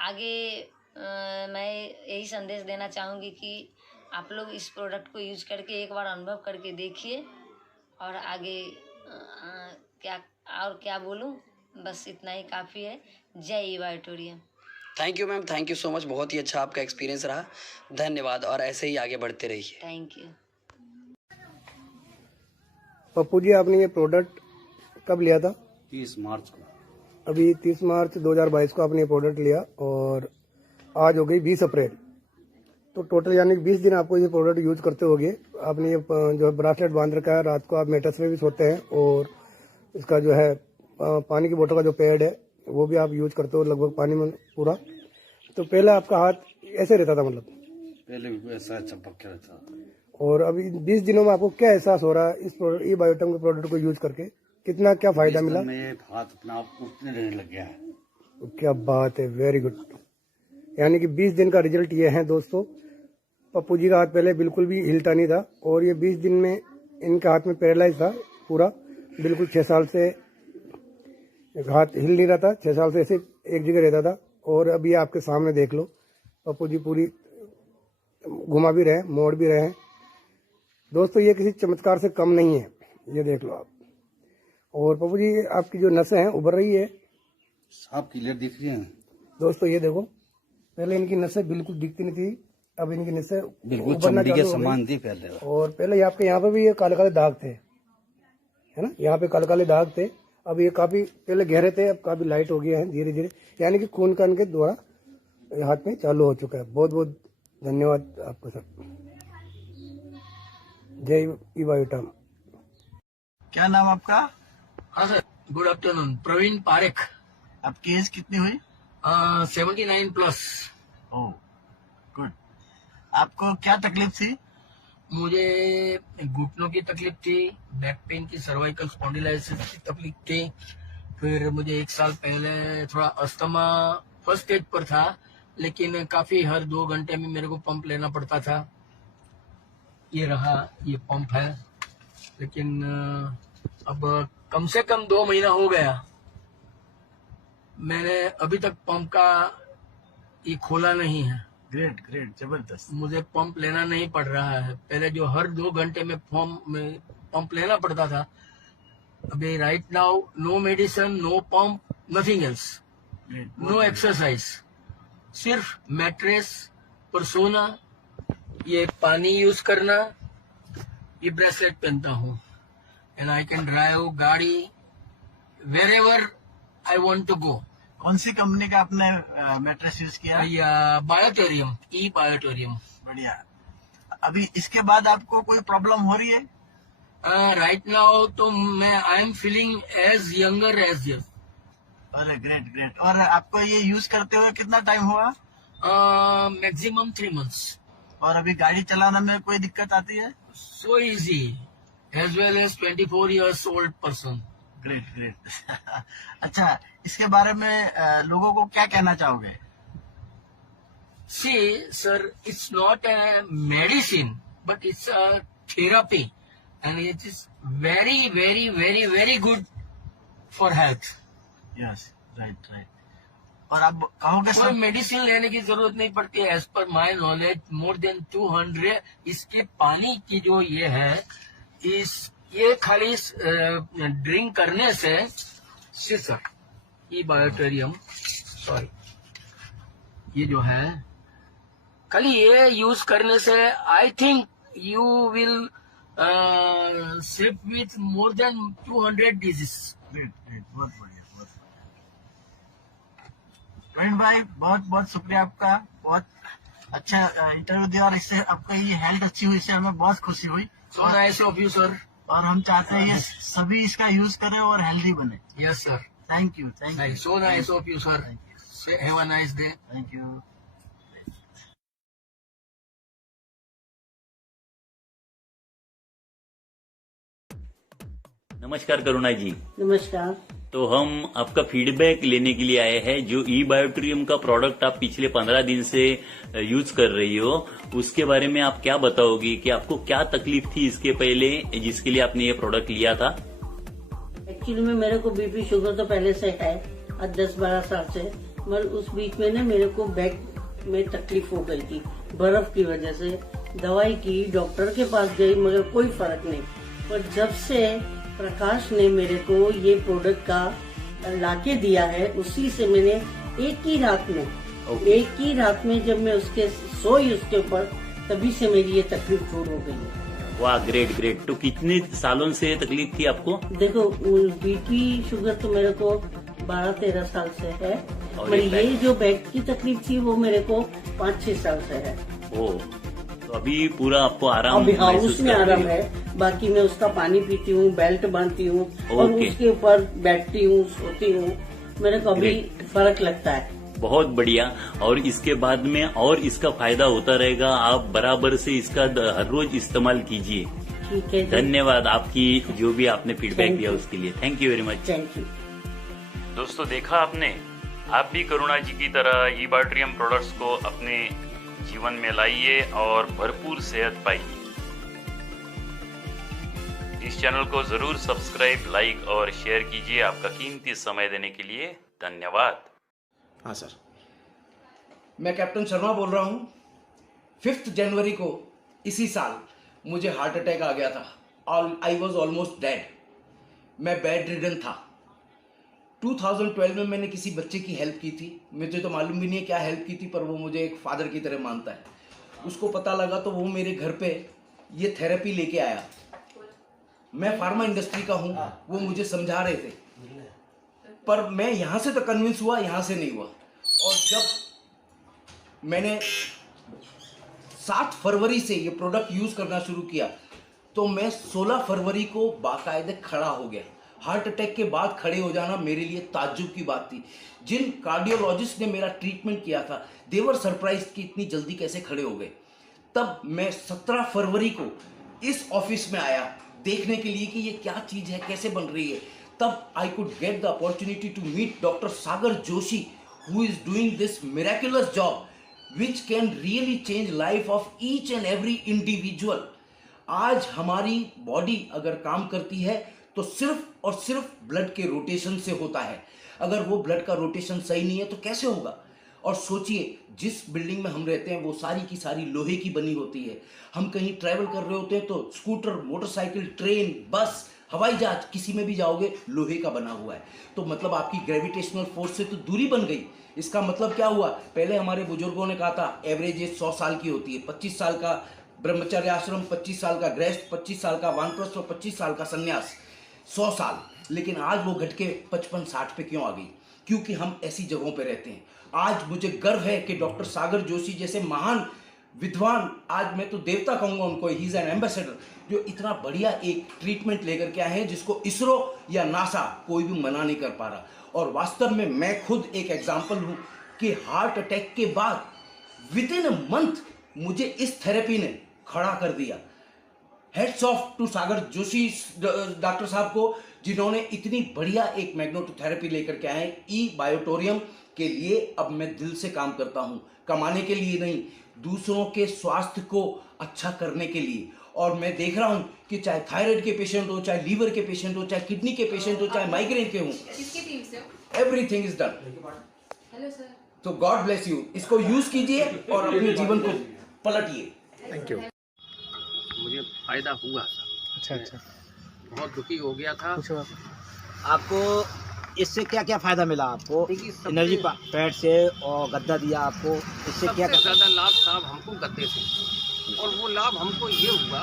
आगे मैं यही संदेश देना चाहूँगी कि आप लोग इस प्रोडक्ट को यूज करके एक बार अनुभव करके देखिए। और आगे क्या बोलूँ, बस इतना ही काफ़ी है। जय बायोटोरियम। Thank you ma'am, thank you so much. बहुत ही अच्छा आपका एक्सपीरियंस रहा, धन्यवाद और ऐसे ही आगे बढ़ते रहिए। Thank you. पप्पू जी, आपने ये प्रोडक्ट कब लिया था? 30 मार्च को। अभी 30 मार्च 2022 को आपने ये प्रोडक्ट लिया और आज हो गई 20 अप्रैल। तो टोटल यानी 20 दिन आपको ये प्रोडक्ट यूज करते होगे। आपने ये जो है ब्रासलेट बांध रखा है, रात को आप मेटर्स में भी सोते हैं और इसका जो है पानी की बोतल का जो पैड है वो भी आप यूज करते हो लगभग पानी में पूरा। तो पहले आपका हाथ ऐसे रहता था, मतलब पहले भी ऐसा चमक रहता था, और अभी 20 दिनों में आपको क्या एहसास हो रहा है इस ई बायोटम के प्रोडक्ट को यूज करके? कितना क्या फायदा मिला? मेरे हाथ अपना आप उठने रहने लग गया है। क्या बात है, वेरी गुड। यानी कि 20 दिन का रिजल्ट ये है दोस्तों। पप्पू जी का हाथ पहले बिल्कुल भी हिलता नहीं था और ये 20 दिन में इनके हाथ में पैरालाइज था पूरा, बिल्कुल 6 साल से हाथ हिल नहीं रहा था, 6 साल से ऐसे एक जगह रहता था। और अभी आपके सामने देख लो, पप्पू जी पूरी घुमा भी रहे, मोड़ भी रहे हैं दोस्तों। ये किसी चमत्कार से कम नहीं है, ये देख लो आप। और पप्पू जी आपकी जो नसें हैं उभर रही है, साफ क्लियर दिख रही है दोस्तों। ये देखो, पहले इनकी नसें बिल्कुल दिखती नहीं थी, अब इनकी नसें बिल्कुल चमड़ी के समान थी पहले। और पहले आपके यहाँ पे भी ये काले काले दाग थे, है ना, यहाँ पे काले काले दाग थे। अब ये काफी पहले गहरे थे, अब काफी लाइट हो गए हैं धीरे धीरे, यानी कि खून का इनके द्वारा हाथ में चालू हो चुका है। बहुत बहुत धन्यवाद आपको सर। जय बायोटम। क्या नाम आपका? हाँ sir, good afternoon. Praveen Parekh. आपकी एज कितनी हुई? 79 प्लस। Oh good. आपको क्या तकलीफ थी? मुझे घुटनों की तकलीफ थी, बैक पेन की, सर्वाइकल स्पॉन्डिलाइसिस की तकलीफ थी। फिर मुझे 1 साल पहले थोड़ा अस्थमा फर्स्ट स्टेज पर था, लेकिन काफी हर 2 घंटे में मेरे को पंप लेना पड़ता था। ये रहा, ये पंप है, लेकिन अब कम से कम 2 महीना हो गया मैंने अभी तक पंप का ये खोला नहीं है। ग्रेट ग्रेट, जबरदस्त। मुझे पंप लेना नहीं पड़ रहा है। पहले जो हर 2 घंटे में पंप लेना पड़ता था, अभी right now no medicine, no pump, nothing else, no exercise, सिर्फ मैट्रेस पर सोना, ये पानी यूज करना, ये ब्रेसलेट पहनता हूँ, एंड आई कैन ड्राइव गाड़ी wherever I want to go. कौन सी कंपनी का आपने मैट्रेस यूज किया? या बायोटोरियम, ई बायोटोरियम। बढ़िया। अभी इसके बाद आपको कोई प्रॉब्लम हो रही है? राइट नाउ तो मैं I am feeling as younger as yes. अरे ग्रेट ग्रेट। और आपको ये यूज करते हुए कितना टाइम हुआ? Maximum 3 months. और अभी गाड़ी चलाने में कोई दिक्कत आती है? So easy, as well as 24 years old person। Great great. अच्छा, इसके बारे में लोगों को क्या कहना चाहोगे? See, sir, it's not a medicine, but it's a therapy, and it is very, very, very, very good for health. Yes, right, right. और आप कहोगे कोई मेडिसिन लेने की जरूरत नहीं पड़ती है। As per my knowledge more than 200 इसके पानी की जो ये है, ये खाली ड्रिंक करने से सर ई बायोटोरियम, सॉरी, ये जो है खाली ये यूज करने से I think you will slip with more than 200 disease. Great great, बहुत बढ़िया, बहुत बढ़िया। प्रवीण भाई, बहुत बहुत शुक्रिया आपका, बहुत अच्छा इंटरव्यू दिया, और इससे आपका ये हेल्थ अच्छी हुई, इससे हमें बहुत खुशी हुई। So nice of you sir. और हम चाहते हैं ये सभी इसका यूज करें और हेल्दी बने। Yes sir, thank you, thank you. So nice of you sir, have a nice day. Thank you. नमस्कार करुणा जी। नमस्कार। तो हम आपका फीडबैक लेने के लिए आए हैं। जो ई बायोटोरियम का प्रोडक्ट आप पिछले 15 दिन से यूज कर रही हो, उसके बारे में आप क्या बताओगी कि आपको क्या तकलीफ थी इसके पहले, जिसके लिए आपने ये प्रोडक्ट लिया था? एक्चुअली में मेरे को बीपी शुगर तो पहले से है, आज 10-12 साल से, मगर उस बीच में ना मेरे को बैक में तकलीफ हो गई थी बर्फ की वजह से। दवाई की, डॉक्टर के पास गई, मगर कोई फर्क नहीं। पर जब से प्रकाश ने मेरे को ये प्रोडक्ट का लाके दिया है, उसी से मैंने एक ही रात में जब मैं उसके सोई उसके ऊपर, तभी से मेरी ये तकलीफ दूर हो गई है। वाह, ग्रेट ग्रेट। तो कितने सालों से तकलीफ थी आपको? देखो, बीपी शुगर तो मेरे को 12-13 साल से है, और ये जो बैक की तकलीफ थी वो मेरे को 5-6 साल से है। ओ, तो अभी पूरा आपको आराम अभी हाँ, उसमें आराम है। बाकी मैं उसका पानी पीती हूँ, बेल्ट बांधती हूँ, और उसके ऊपर बैठती हूँ, सोती हूँ, मेरे को अभी फर्क लगता है। बहुत बढ़िया। और इसके बाद में और इसका फायदा होता रहेगा, आप बराबर से इसका हर रोज इस्तेमाल कीजिए। ठीक है, धन्यवाद आपकी जो भी आपने फीडबैक दिया उसके लिए। Thank you very much. Thank you. दोस्तों, देखा आपने, आप भी करुणा जी की तरह ई बायोटोरियम प्रोडक्ट्स को अपने जीवन में लाइए और भरपूर सेहत पाइए। इस चैनल को जरूर सब्सक्राइब, लाइक और शेयर कीजिए। आपका कीमती समय देने के लिए धन्यवाद। हाँ सर। मैं कैप्टन शर्मा बोल रहा हूँ। 5 जनवरी को इसी साल मुझे हार्ट अटैक आ गया था। I was almost dead. मैं बेड रिडन था। 2012 में मैंने किसी बच्चे की हेल्प की थी। मुझे तो मालूम भी नहीं है क्या हेल्प की थी, पर वो मुझे एक फादर की तरह मानता है। उसको पता लगा तो वो मेरे घर पे ये थेरेपी लेके आया। मैं फार्मा इंडस्ट्री का हूँ, वो मुझे समझा रहे थे, पर मैं यहाँ से तो कन्विंस हुआ, यहाँ से नहीं हुआ। और जब मैंने 7 फरवरी से ये प्रोडक्ट यूज करना शुरू किया, तो मैं 16 फरवरी को बाकायदे खड़ा हो गया। हार्ट अटैक के बाद खड़े हो जाना मेरे लिए ताज्जुब की बात थी। जिन कार्डियोलॉजिस्ट ने मेरा ट्रीटमेंट किया था, दे वर सरप्राइज्ड कि इतनी जल्दी कैसे खड़े हो गए। तब मैं 17 फरवरी को इस ऑफिस में आया देखने के लिए कि ये क्या चीज़ है, कैसे बन रही है। तब I could get the opportunity to meet doctor Sagar Joshi, who is doing this miraculous job which can really change life of each and every individual। आज हमारी बॉडी अगर काम करती है तो सिर्फ और सिर्फ ब्लड के रोटेशन से होता है। अगर वो ब्लड का रोटेशन सही नहीं है तो कैसे होगा? और सोचिए, जिस बिल्डिंग में हम रहते हैं वो सारी की सारी लोहे की बनी होती है। हम कहीं ट्रैवल कर रहे होते हैं तो स्कूटर, मोटरसाइकिल, ट्रेन, बस, हवाई जहाज, किसी में भी जाओगे लोहे का बना हुआ है। तो मतलब आपकी ग्रेविटेशनल फोर्स से तो दूरी बन गई। इसका मतलब क्या हुआ? पहले हमारे बुजुर्गों ने कहा था एवरेज एज 100 साल की होती है। 25 साल का ब्रह्मचर्य आश्रम, 25 साल का गृहस्थ, 25 साल का वानप्रस्थ और 25 साल का संन्यास, 100 साल। लेकिन आज वो घट के 55-60 पे क्यों आ गई? क्योंकि हम ऐसी जगहों पे रहते हैं। आज मुझे गर्व है कि डॉक्टर सागर जोशी जैसे महान विद्वान, आज मैं तो देवता कहूंगा उनको, ही इज एन एम्बेसडर, जो इतना बढ़िया एक ट्रीटमेंट लेकर के आए हैं जिसको इसरो या नासा कोई भी मना नहीं कर पा रहा। और वास्तव में मैं खुद एक एग्जाम्पल हूं कि हार्ट अटैक के बाद विद इन अ मंथ मुझे इस थेरेपी ने खड़ा कर दिया। Heads off to Sagar Joshi doctor साहब को, जिन्होंने इतनी बढ़िया एक मैग्नेटोथेरेपी लेकर के आए ई बायोटोरियम के लिए। अब मैं दिल से काम करता हूं, कमाने के लिए नहीं, दूसरों के स्वास्थ्य को अच्छा करने के लिए। और मैं देख रहा हूं कि चाहे थायराइड के पेशेंट हो, चाहे लीवर के पेशेंट हो, चाहे किडनी के पेशेंट हो, चाहे माइग्रेन के हो, everything is done. Hello sir. तो गॉड ब्लेस यू। इसको यूज कीजिए और अपने जीवन को पलटिए। Thank you. मुझे फायदा हुआ। अच्छा। बहुत दुखी हो गया था। आपको इससे क्या क्या फायदा मिला? आपको एनर्जी पैड से और गद्दा दिया आपको, इससे क्या क्या? ज्यादा लाभ साहब हमको गद्दे से, और वो लाभ हमको ये हुआ,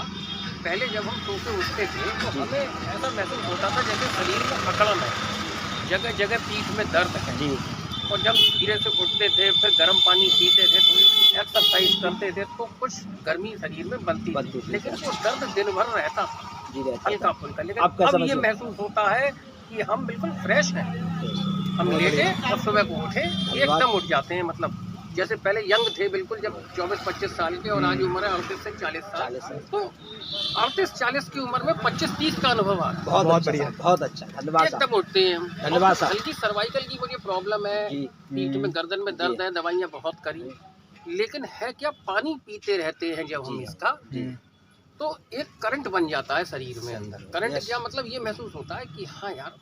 पहले जब हम सो के उठते थे तो हमें ऐसा महसूस होता था जैसे शरीर में अकड़न है, जगह जगह पीठ में दर्द है जी। और जब धीरे से उठते थे, फिर गर्म पानी पीते थे, थोड़ी सी एक्सरसाइज करते थे तो कुछ गर्मी शरीर में बनती थी, लेकिन वो दर्द दिन भर रहता था हल्का फुल्का। लेकिन अब ये महसूस होता है कि हम बिल्कुल फ्रेश हैं। हम लेटे और सुबह को उठे एकदम उठ जाते हैं। मतलब जैसे पहले यंग थे बिल्कुल, जब 24-25 साल के, और आज उम्र है 38 से 40 साल। तो 38-40 की उम्र में 25-30 का अनुभव आ रहा है। बहुत बढ़िया, बहुत अच्छा, धन्यवाद। एकदम उठते हैं हम। धन्यवाद साहब। हल्की सर्वाइकल की मुझे प्रॉब्लम है, पीठ में गर्दन में दर्द है, दवाइयाँ बहुत करी, लेकिन है क्या, पानी पीते रहते हैं जब हम इसका, तो एक करंट बन जाता है शरीर में अंदर। करंट क्या मतलब, ये महसूस होता है कि हाँ यार,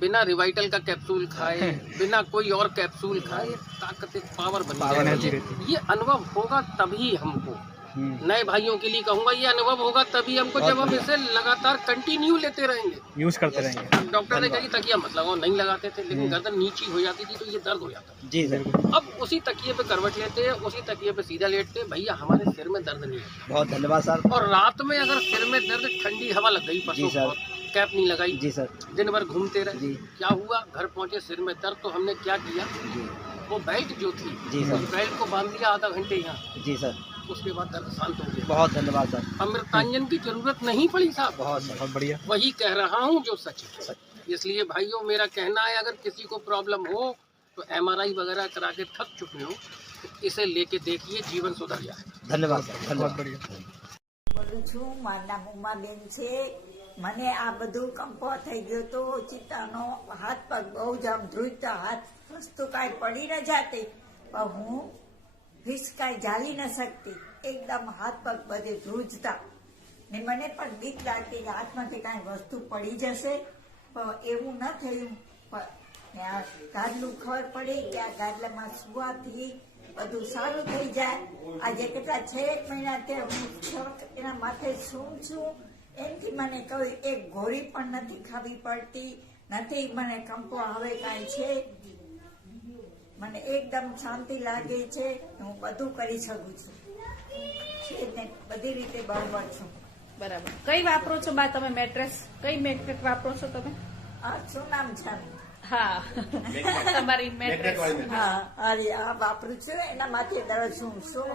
बिना रिवाइटल का कैप्सूल खाए, बिना कोई और कैप्सूल खाए, ताकत, पावर बन जाती है। ये अनुभव होगा तभी हमको, नए भाइयों के लिए कहूंगा, ये अनुभव होगा तभी हमको जब हम इसे लगातार कंटिन्यू लेते रहेंगे, यूज करते रहेंगे। डॉक्टर ने कहा कि तकिया मत लगाओ, नहीं लगाते थे, लेकिन गर्दन नीची हो जाती थी तो ये दर्द हो जाता जी सर। अब उसी तकिए पे करवट लेते हैं, उसी तकिए पे सीधा लेटते हैं, भैया हमारे सिर में दर्द नहीं है। बहुत धन्यवाद सर। और रात में अगर सिर में दर्द, ठंडी हवा लग गई, परसों कैप नहीं लगाई जी सर, दिन भर घूमते रहे, क्या हुआ, घर पहुंचे सिर में दर्द, तो हमने क्या किया, वो बेल्ट जो थी जी सर, उस बेल्ट को बांध दिया आधा घंटे यहाँ जी सर, उसके बाद दर्द शांत हो गया। बहुत धन्यवाद सर। अमृतांजन की जरूरत नहीं पड़ी साहब। बहुत बढ़िया। वही कह रहा हूँ जो सच है। इसलिए भाइयों, मेरा कहना है, अगर किसी को प्रॉब्लम हो तो MRI वगैरह करा के थक चुके हो तो इसे लेके देखिए, जीवन सुधर जाए। धन्यवाद सर, धन्यवाद। બોલું છું, મારું નામ ઉમાબેન છે। મને આ બધું કંપો થઈ ગયો તો ચિત્તાનો હાથ પગ બહુ જ આમ ધ્રુજતા, હાથ વસ્તુ કાંઈ પડી ન જાતી, પણ હું ફીસ કાંઈ ઝાલી ન શકતી, એકદમ હાથ પગ બધે ધ્રુજતા ને મને પણ બીક લાગતી કે હાથમાંથી કાંઈ વસ્તુ પડી જશે, પણ એવું ન થયું। ને આ ગાદલું ખબર પડી કે આ ગાદલામાં સુવાથી બધું સારું થઈ જાય। આજે કેટલા 6 મહિનાથી હું એના માથે સૂમ છું, એમથી મને કોઈ એક ગોળી પણ નથી ખાવી પડતી, નથી મને કંપો આવે કાંઈ છે, મને એકદમ શાંતિ લાગે છે, હું બધું કરી શકું છું, બધી રીતે બરોબર છું। બરાબર। કઈ વાપરો છો બા તમે મેટ્રેસ? કઈ મેટ્રેસ વાપરો છો તમે? શું નામ છે? હા, તમારી મેટ્રેસ? હા, અરે આ વાપરું છું, એના માથે દરરોજ શું છું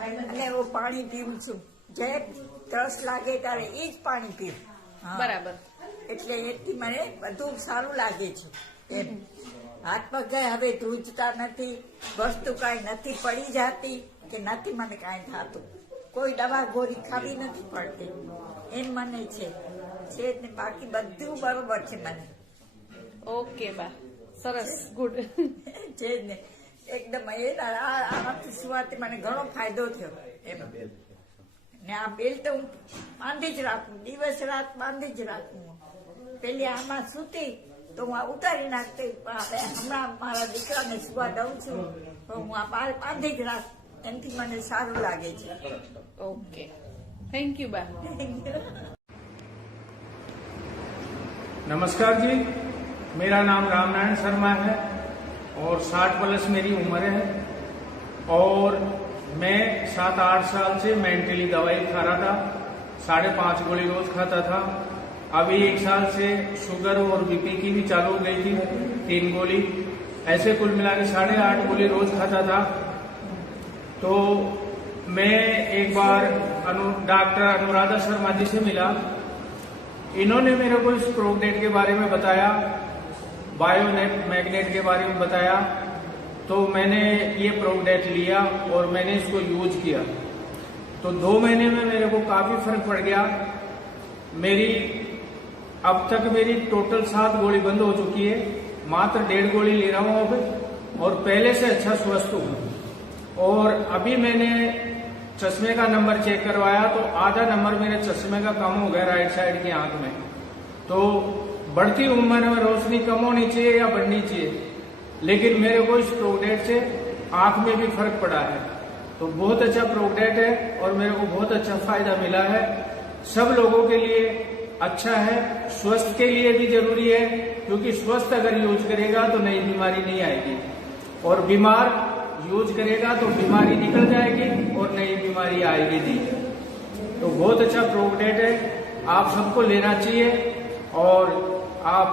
અને હું પાણી પીવું છું, જે તરસ લાગે ત્યારે એ જ પાણી પીવું। બરાબર। એટલે એથી મને બધું સારું લાગે છે એમ। હાથ પગ હવે ધ્રુજતા નથી, વસ્તુ કાંઈ નથી પડી જાતી કે નથી મને કાંઈ થતું, કોઈ દવા ગોળી ખાવી નથી પડતી, એમ મને છે ને બાકી બધું બરોબર છે મને। ઓકે બા, સરસ, ગુડ છે ને એકદમ આનાથી સુવાથી મને ઘણો ફાયદો થયો એમ। ને આ બેલ્ટ હું બાંધી જ રાખું, દિવસ રાત બાંધી જ રાખું। પેલી આમાં સૂતી તો હું આ ઉતારી નાખતી. પણ હવે હમણાં મારા દીકરાને સુવા દઉં છું તો હું આ બાંધી જ રાખ, એનાથી મને સારું લાગે છે. ओके, थैंक यू बा. नमस्कार जी, मेरा नाम रामनारायण शर्मा है और 60 प्लस मेरी उम्र है और मैं 7-8 साल से मेंटली दवाई खा रहा था. 5.5 गोली रोज खाता था. अभी 1 साल से शुगर और बीपी की भी चालू हो गई थी, 3 गोली. ऐसे कुल मिला के 8.5 गोली रोज खाता था. तो मैं एक बार डॉक्टर अनुराधा शर्मा जी से मिला. इन्होंने मेरे को इस प्रोगनेट के बारे में बताया, बायोनेट मैग्नेट के बारे में बताया. तो मैंने ये प्रोगनेट लिया और मैंने इसको यूज किया. तो 2 महीने में मेरे को काफी फर्क पड़ गया. मेरी अब तक मेरी टोटल 7 गोली बंद हो चुकी है. मात्र 1.5 गोली ले रहा हूं अब और पहले से अच्छा स्वस्थ हूं. और अभी मैंने चश्मे का नंबर चेक करवाया तो आधा नंबर मेरे चश्मे का कम हो गया राइट साइड की आंख में. तो बढ़ती उम्र में रोशनी कम होनी चाहिए या बढ़नी चाहिए, लेकिन मेरे को इस प्रोगनेट से आंख में भी फर्क पड़ा है. तो बहुत अच्छा प्रोगनेट है और मेरे को बहुत अच्छा फायदा मिला है. सब लोगों के लिए अच्छा है, स्वस्थ के लिए भी जरूरी है, क्योंकि स्वस्थ अगर यूज करेगा तो नई बीमारी नहीं आएगी और बीमार यूज करेगा तो बीमारी निकल जाएगी और नई बीमारी आएगी नहीं. तो बहुत अच्छा प्रोगनेट है, आप सबको लेना चाहिए और आप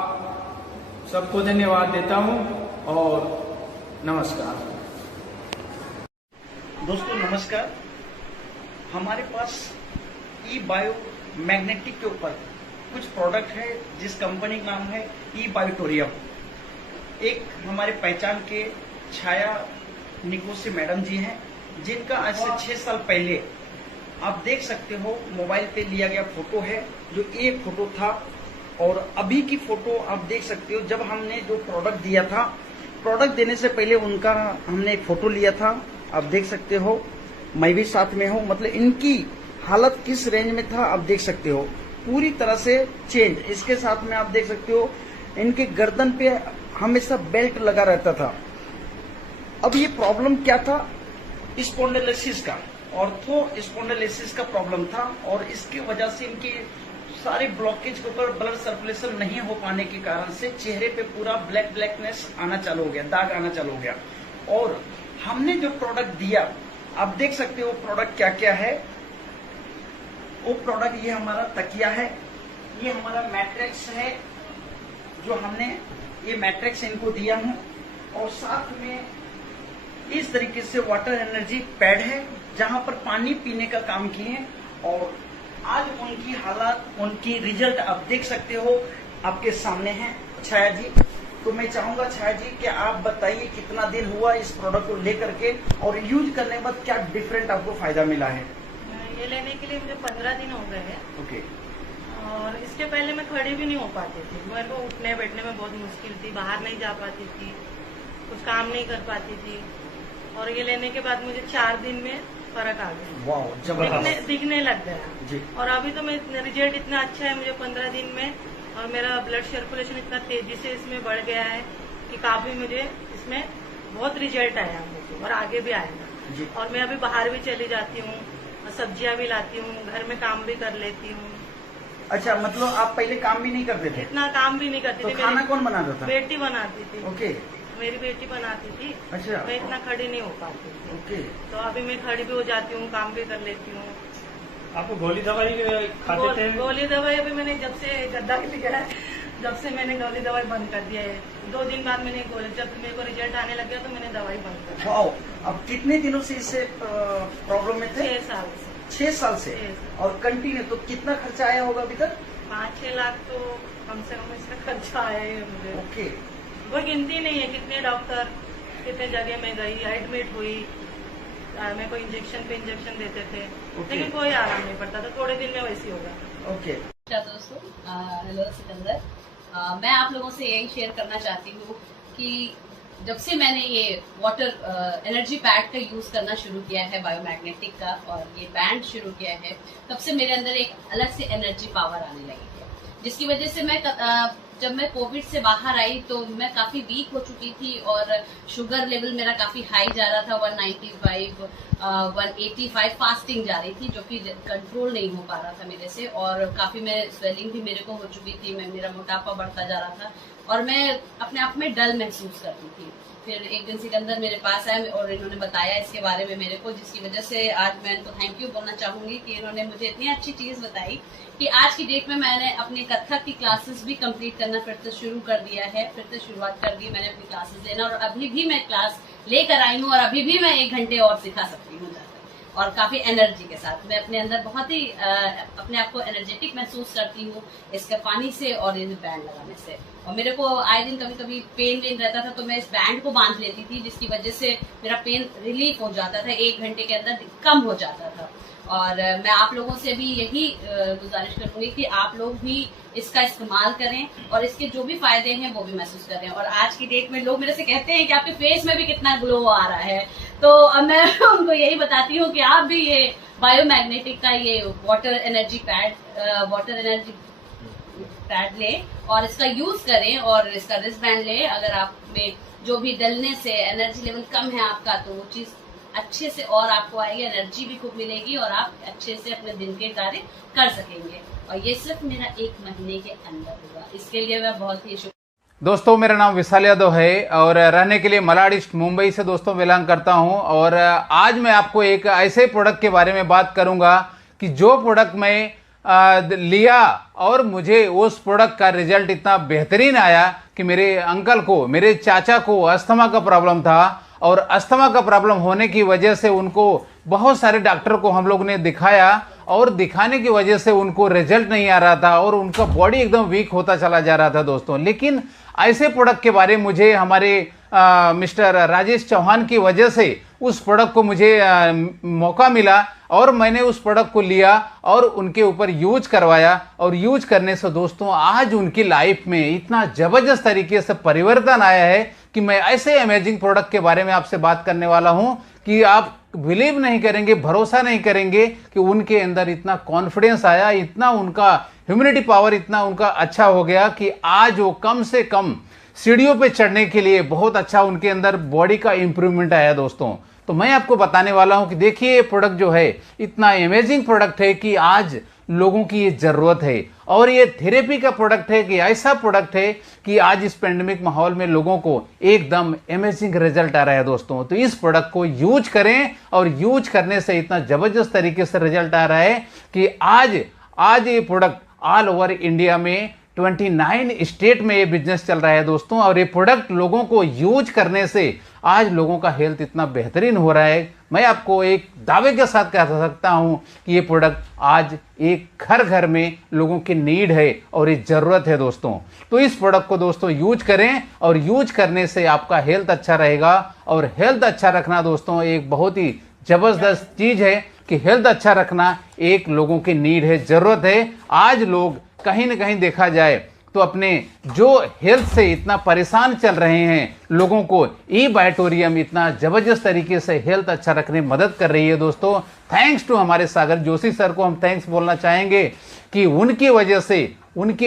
सबको धन्यवाद देता हूं और नमस्कार. दोस्तों नमस्कार. हमारे पास ई बायो मैग्नेटिक के ऊपर कुछ प्रोडक्ट है जिस कंपनी का नाम है ई बायोटोरियम. एक हमारे पहचान के छाया निकोसी मैडम जी हैं, जिनका आज से 6 साल पहले आप देख सकते हो मोबाइल पे लिया गया फोटो है, जो एक फोटो था. और अभी की फोटो आप देख सकते हो. जब हमने जो प्रोडक्ट दिया था, प्रोडक्ट देने से पहले उनका हमने एक फोटो लिया था. आप देख सकते हो, मैं भी साथ में हूँ. मतलब इनकी हालत किस रेंज में था आप देख सकते हो, पूरी तरह से चेंज. इसके साथ में आप देख सकते हो इनके गर्दन पे हमेशा बेल्ट लगा रहता था. अब ये प्रॉब्लम क्या था? स्पॉन्डिलोसिस का, ऑर्थो स्पॉन्डिलोसिस का प्रॉब्लम था और इसकी वजह से इनके सारे ब्लॉकेज के ऊपर ब्लड सर्कुलेशन नहीं हो पाने के कारण से चेहरे पे पूरा ब्लैकनेस आना चालू हो गया, दाग आना चालू हो गया. और हमने जो प्रोडक्ट दिया आप देख सकते हो प्रोडक्ट क्या क्या है. वो प्रोडक्ट ये हमारा तकिया है, ये हमारा मैट्रिक्स है जो हमने ये मैट्रिक्स इनको दिया है. और साथ में इस तरीके से वाटर एनर्जी पैड है जहां पर पानी पीने का काम किए. और आज उनकी हालत, उनकी रिजल्ट आप देख सकते हो, आपके सामने है. छाया जी, तो मैं चाहूंगा छाया जी कि आप बताइए कितना दिन हुआ इस प्रोडक्ट को लेकर के और यूज करने के बाद क्या डिफरेंट आपको फायदा मिला है? ये लेने के लिए मुझे 15 दिन हो गए हैं. ओके. और इसके पहले मैं खड़ी भी नहीं हो पाती थी. मेरे को उठने बैठने में बहुत मुश्किल थी, बाहर नहीं जा पाती थी, कुछ काम नहीं कर पाती थी. और ये लेने के बाद मुझे 4 दिन में फर्क आ गया. वाह, जबरदस्त. दिखने लग गया जी. और अभी तो मैं रिजल्ट इतना अच्छा है मुझे 15 दिन में, और मेरा ब्लड सर्कुलेशन इतना तेजी से इसमें बढ़ गया है कि काफी मुझे इसमें बहुत रिजल्ट आया मुझे और आगे भी आएगा. और मैं अभी बाहर भी चली जाती हूँ, सब्जियां भी लाती हूँ, घर में काम भी कर लेती हूँ. अच्छा, मतलब आप पहले काम भी नहीं करते थे? इतना काम भी नहीं करती तो थी. खाना कौन बनाता था? बेटी बनाती थी. ओके. मेरी बेटी बनाती थी. अच्छा. मैं इतना खड़ी नहीं हो पाती थी. ओके. तो अभी मैं खड़ी भी हो जाती हूँ, काम भी कर लेती हूँ. आपको गोली दवाई खाते थे? गोली दवाई अभी मैंने जब से गद्दा लिया है, जब से मैंने गोली दवाई बंद कर दिया है. 2 दिन बाद मैंने गोली, जब मेरे को रिजल्ट आने लग गया तो मैंने दवाई बंद कर दी. वाह. अब कितने दिनों से इससे प्रॉब्लम में थे? 6 साल से. 6 साल से. और कंटिन्यू. तो कितना खर्चा आया होगा अभी तक? 5-6 लाख तो कम से कम इसका खर्चा आया है मुझे. ओके. वो गिनती नहीं है कितने डॉक्टर कितने जगह में गई, एडमिट हुई, मेरे को इंजेक्शन पे इंजेक्शन देते थे. लेकिन कोई आराम नहीं पड़ता था. थोड़े दिन में वैसे होगा. ओके. दोस्तों, हेलो सिकंदर. मैं आप लोगों से यही शेयर करना चाहती हूँ कि जब से मैंने ये वाटर एनर्जी पैड का यूज करना शुरू किया है, बायोमैग्नेटिक का, और ये बैंड शुरू किया है, तब से मेरे अंदर एक अलग से एनर्जी पावर आने लगी है, जिसकी वजह से मैं जब मैं कोविड से बाहर आई तो मैं काफी वीक हो चुकी थी और शुगर लेवल मेरा काफी हाई जा रहा था, 195, 185 फास्टिंग जा रही थी, जो कि कंट्रोल नहीं हो पा रहा था मेरे से। और काफी मैं स्वेलिंग भी मेरे को हो चुकी थी, मेरा मोटापा बढ़ता जा रहा था और मैं अपने आप में डल महसूस करती थी। फिर एक दिन सिकंदर मेरे पास आए और इन्होंने बताया इसके बारे में मेरे को, जिसकी वजह से आज मैं इनको थैंक यू बोलना चाहूंगी कि इन्होंने मुझे इतनी अच्छी चीज बताई कि आज की डेट में मैंने अपने कथक की क्लासेस भी कंप्लीट करना फिर से शुरू कर दिया है, फिर से शुरुआत कर दी मैंने अपनी क्लासेस लेना, और अभी भी मैं क्लास लेकर आई हूँ और अभी भी मैं 1 घंटे और सिखा सकती हूँ और काफी एनर्जी के साथ। मैं अपने अंदर बहुत ही अपने आप को एनर्जेटिक महसूस करती हूँ इसके पानी से और ये बैंड लगाने से। और मेरे को आए दिन कभी कभी पेन रहता था तो मैं इस बैंड को बांध लेती थी, जिसकी वजह से मेरा पेन रिलीफ हो जाता था, 1 घंटे के अंदर कम हो जाता था। और मैं आप लोगों से भी यही गुजारिश करूंगी कि आप लोग भी इसका इस्तेमाल करें और इसके जो भी फायदे हैं वो भी महसूस करें। और आज की डेट में लोग मेरे से कहते हैं कि आपके फेस में भी कितना ग्लो आ रहा है, तो अब मैं उनको यही बताती हूँ कि आप भी ये बायोमैग्नेटिक का ये वाटर एनर्जी पैड लें और इसका यूज करें और इसका रिस्ट बैंड लें। अगर आप में जो भी डलनेस है, एनर्जी लेवल कम है आपका, तो वो चीज अच्छे से और आपको आएगी, एनर्जी भी खूब मिलेगी और आप अच्छे से अपने दिन के कार्य कर सकेंगे। और ये सिर्फ मेरा 1 महीने के अंदर हुआ, इसके लिए मैं बहुत ही दोस्तों मेरा नाम विशाल यादव है और रहने के लिए मलाड ईस्ट मुंबई से दोस्तों बिलोंग करता हूं। और आज मैं आपको एक ऐसे प्रोडक्ट के बारे में बात करूंगा कि जो प्रोडक्ट मैं लिया और मुझे उस प्रोडक्ट का रिजल्ट इतना बेहतरीन आया कि मेरे अंकल को, मेरे चाचा को अस्थमा का प्रॉब्लम था और अस्थमा का प्रॉब्लम होने की वजह से उनको बहुत सारे डॉक्टर को हम लोग ने दिखाया और दिखाने की वजह से उनको रिजल्ट नहीं आ रहा था और उनका बॉडी एकदम वीक होता चला जा रहा था दोस्तों। लेकिन ऐसे प्रोडक्ट के बारे में मुझे हमारे मिस्टर राजेश चौहान की वजह से उस प्रोडक्ट को मुझे मौका मिला और मैंने उस प्रोडक्ट को लिया और उनके ऊपर यूज करवाया और यूज करने से दोस्तों आज उनकी लाइफ में इतना जबरदस्त तरीके से परिवर्तन आया है कि मैं ऐसे अमेजिंग प्रोडक्ट के बारे में आपसे बात करने वाला हूं कि आप बिलीव नहीं करेंगे, भरोसा नहीं करेंगे कि उनके अंदर इतना कॉन्फिडेंस आया, इतना उनका ह्यूमिनिटी पावर इतना उनका अच्छा हो गया कि आज वो कम से कम सीढ़ियों पे चढ़ने के लिए बहुत अच्छा उनके अंदर बॉडी का इंप्रूवमेंट आया दोस्तों। तो मैं आपको बताने वाला हूं कि देखिए ये प्रोडक्ट जो है इतना अमेजिंग प्रोडक्ट है कि आज लोगों की ये जरूरत है और ये थेरेपी का प्रोडक्ट है कि ऐसा प्रोडक्ट है कि आज इस पेंडेमिक माहौल में लोगों को एकदम अमेजिंग रिजल्ट आ रहा है दोस्तों। तो इस प्रोडक्ट को यूज करें और यूज करने से इतना जबरदस्त तरीके से रिजल्ट आ रहा है कि आज ये प्रोडक्ट ऑल ओवर इंडिया में 29 स्टेट में ये बिजनेस चल रहा है दोस्तों। और ये प्रोडक्ट लोगों को यूज करने से आज लोगों का हेल्थ इतना बेहतरीन हो रहा है, मैं आपको एक दावे के साथ कह सकता हूं कि ये प्रोडक्ट आज एक घर में लोगों की नीड है और ये जरूरत है दोस्तों। तो इस प्रोडक्ट को दोस्तों यूज करें और यूज करने से आपका हेल्थ अच्छा रहेगा। और हेल्थ अच्छा रखना दोस्तों एक बहुत ही जबरदस्त चीज है कि हेल्थ अच्छा रखना एक लोगों की नीड है, जरूरत है। आज लोग कहीं ना कहीं देखा जाए तो अपने जो हेल्थ से इतना परेशान चल रहे हैं लोगों को ई बायोटोरियम इतना जबरदस्त तरीके से हेल्थ अच्छा रखने में मदद कर रही है दोस्तों। थैंक्स टू हमारे सागर जोशी सर को हम थैंक्स बोलना चाहेंगे कि उनकी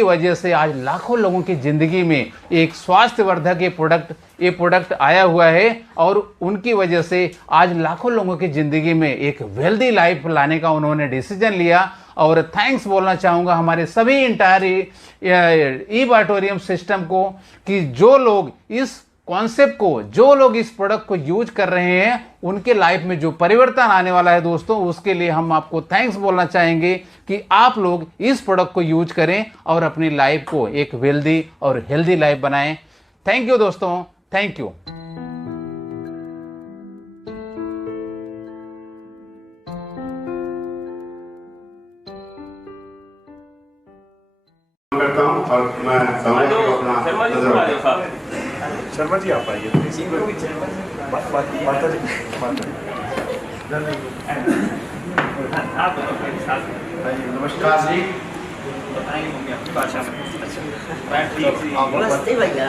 वजह से आज लाखों लोगों की जिंदगी में एक स्वास्थ्यवर्धक ये प्रोडक्ट आया हुआ है और उनकी वजह से आज लाखों लोगों की जिंदगी में एक वेल्दी लाइफ लाने का उन्होंने डिसीजन लिया। और थैंक्स बोलना चाहूंगा हमारे सभी इंटायर ई बायोटोरियम सिस्टम को कि जो लोग इस कॉन्सेप्ट को, जो लोग इस प्रोडक्ट को यूज कर रहे हैं उनके लाइफ में जो परिवर्तन आने वाला है दोस्तों, उसके लिए हम आपको थैंक्स बोलना चाहेंगे कि आप लोग इस प्रोडक्ट को यूज करें और अपनी लाइफ को एक वेल्दी और हेल्दी लाइफ बनाएं। थैंक यू दोस्तों, थैंक यू। करता हूं और मैं शर्मा जी आप आइए नमस्कार जी। नमस्ते भैया।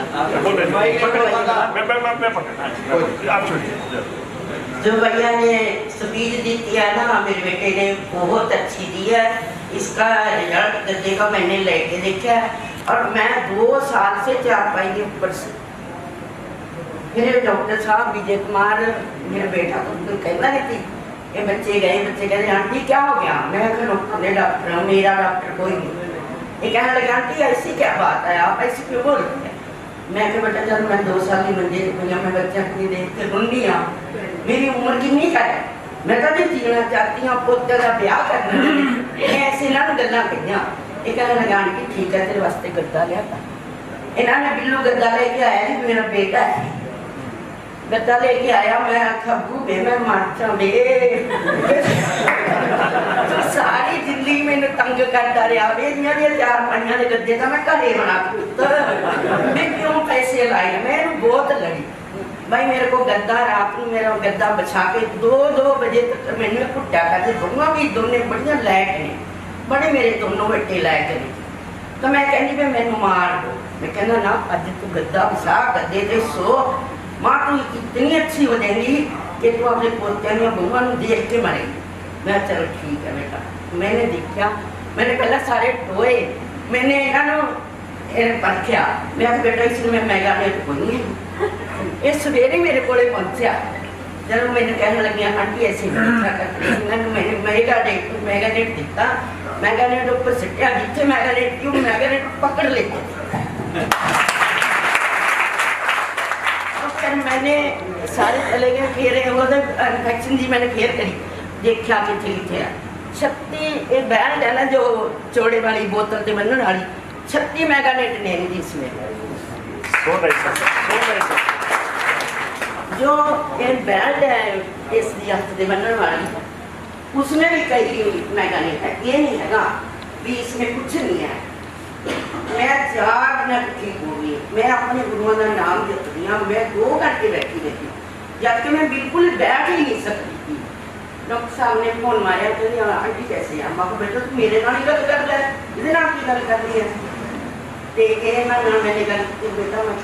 आप छोड़िए। जो भैया ने स्पीच दी है ना मेरे बेटे ने बहुत अच्छी दी है। इसका रिजल्ट देखा, मैंने लेके देखा और मैं 2 साल से चारपाई के ऊपर से। मेरे डॉक्टर साहब विजय कुमार, मेरा बेटा तो कोई कहना नहीं थी, ये बच्चे गए आंटी क्या हो गया? मैं डॉक्टर हूँ, मेरा डॉक्टर कोई नहीं। ये कहने लगे आंटी ऐसी क्या बात है, आप ऐसी क्यों बोलते हैं? मैं कहा बेटा जब मैं 2 साल की मंजे भैया मैं बच्चा अपनी देख के रुंडी हाँ, मेरी उम्र कितनी का है, मैं तो नहीं जीना चाहती हूँ, पोते का ब्याह करना। मैं ऐसे ना गल्ला कही। ये कहने लगे आंटी ठीक है तेरे वास्ते गद्दा लिया था। इन्होंने बिल्लू गद्दा लेके आया जी, मेरा बेटा है गद्दा लेके आया। मैं आखा बूबे मैं मर जावे तो सारी जिंदगी मैंने तंग करता रहा। मेरे 4 के गद्दे का मैं घरे बना पुत्र, मैं क्यों पैसे लाए? मैं बहुत लड़ी भाई, मेरे को गद्दा रात में मेरा गद्दा बिछा के 2-2 बजे तक मैंने कुट्टा करते दूंगा भी। दोनों बढ़िया लायक ने, बड़े मेरे दोनों बेटे लायक ने। तो मैं कहनी भी मैनू मार दो। मैं कहना ना अज तू गद्दा बिछा गद्दे ते सो, माँ तू इतनी अच्छी हो जाएगी कि तू अपने पोते बहुआ देख के मरेगी। मैं चलो ठीक है बेटा। मैंने देखा, मैंने पहले सारे टोए, मैंने इन्होंने परखिया। मैं बेटा इसमें मैगानेट कोई नहीं। ये सवेरे मेरे को पहुंचा, जब मैंने कहने लगी आंटी ऐसे मैंने मैगानेट दिता। मैगानेट ऊपर सिटिया, जिथे मैगानेट क्यों मैगानेट पकड़ लेते। मैंने सारे चले गए, फिर इन्फेक्शन जी मैंने फिर करी, देखा कितने कितने शक्ति ये बैंड है ना जो चौड़े वाली बोतल से बनने वाली, 36 मेगानेट ने इसमें जो ये बैंड है इस हथ से बनने वाली, उसमें भी कई मेगानेट है। ये नहीं है भी इसमें कुछ नहीं है। मैं 4 मिनट ठीक हो गई। मैं अपने गुरुओं का नाम जपती हाँ। मैं 2 घंटे बैठी रहती, जबकि मैं बिल्कुल बैठ ही नहीं सकती थी। डॉक्टर साहब ने फोन मारा, कहते आंटी कैसे है? मैं कहा बेटा तू मेरे नाल ही गल कर ले, इहदे नाल की गल कर रही है? तो मैंने गल की बेटा मैं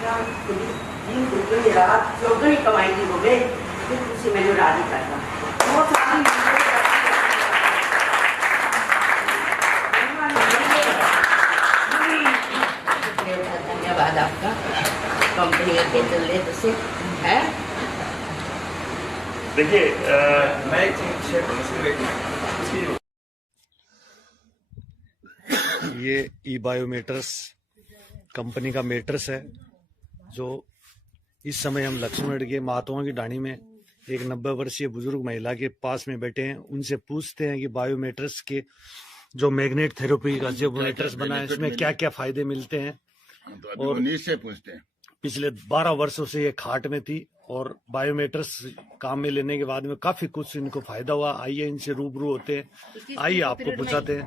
दिन दुगनी रात चौगनी कमाई की होवे कि तुसीं मैनूं राजी करता। बहुत धन्यवाद आपका। कंपनी के चले तुझे है। देखिए मैं एक चीज शेयर करूँ, ये ई बायोमेटर्स कंपनी का मेटर्स है, जो इस समय हम लक्ष्मण के महात्मा की ढाणी में एक 90 वर्षीय बुजुर्ग महिला के पास में बैठे हैं। उनसे पूछते हैं कि बायोमेटर्स के जो मैग्नेट थेरेपी का जो मेटर्स बना है इसमें क्या क्या फायदे मिलते हैं। और से पूछते हैं, पिछले 12 वर्षों से ये खाट में थी और बायोमेट्रिक्स काम में लेने के बाद में काफी कुछ इनको फायदा हुआ। आइए इनसे रूबरू होते हैं, आइए आपको पूछाते हैं।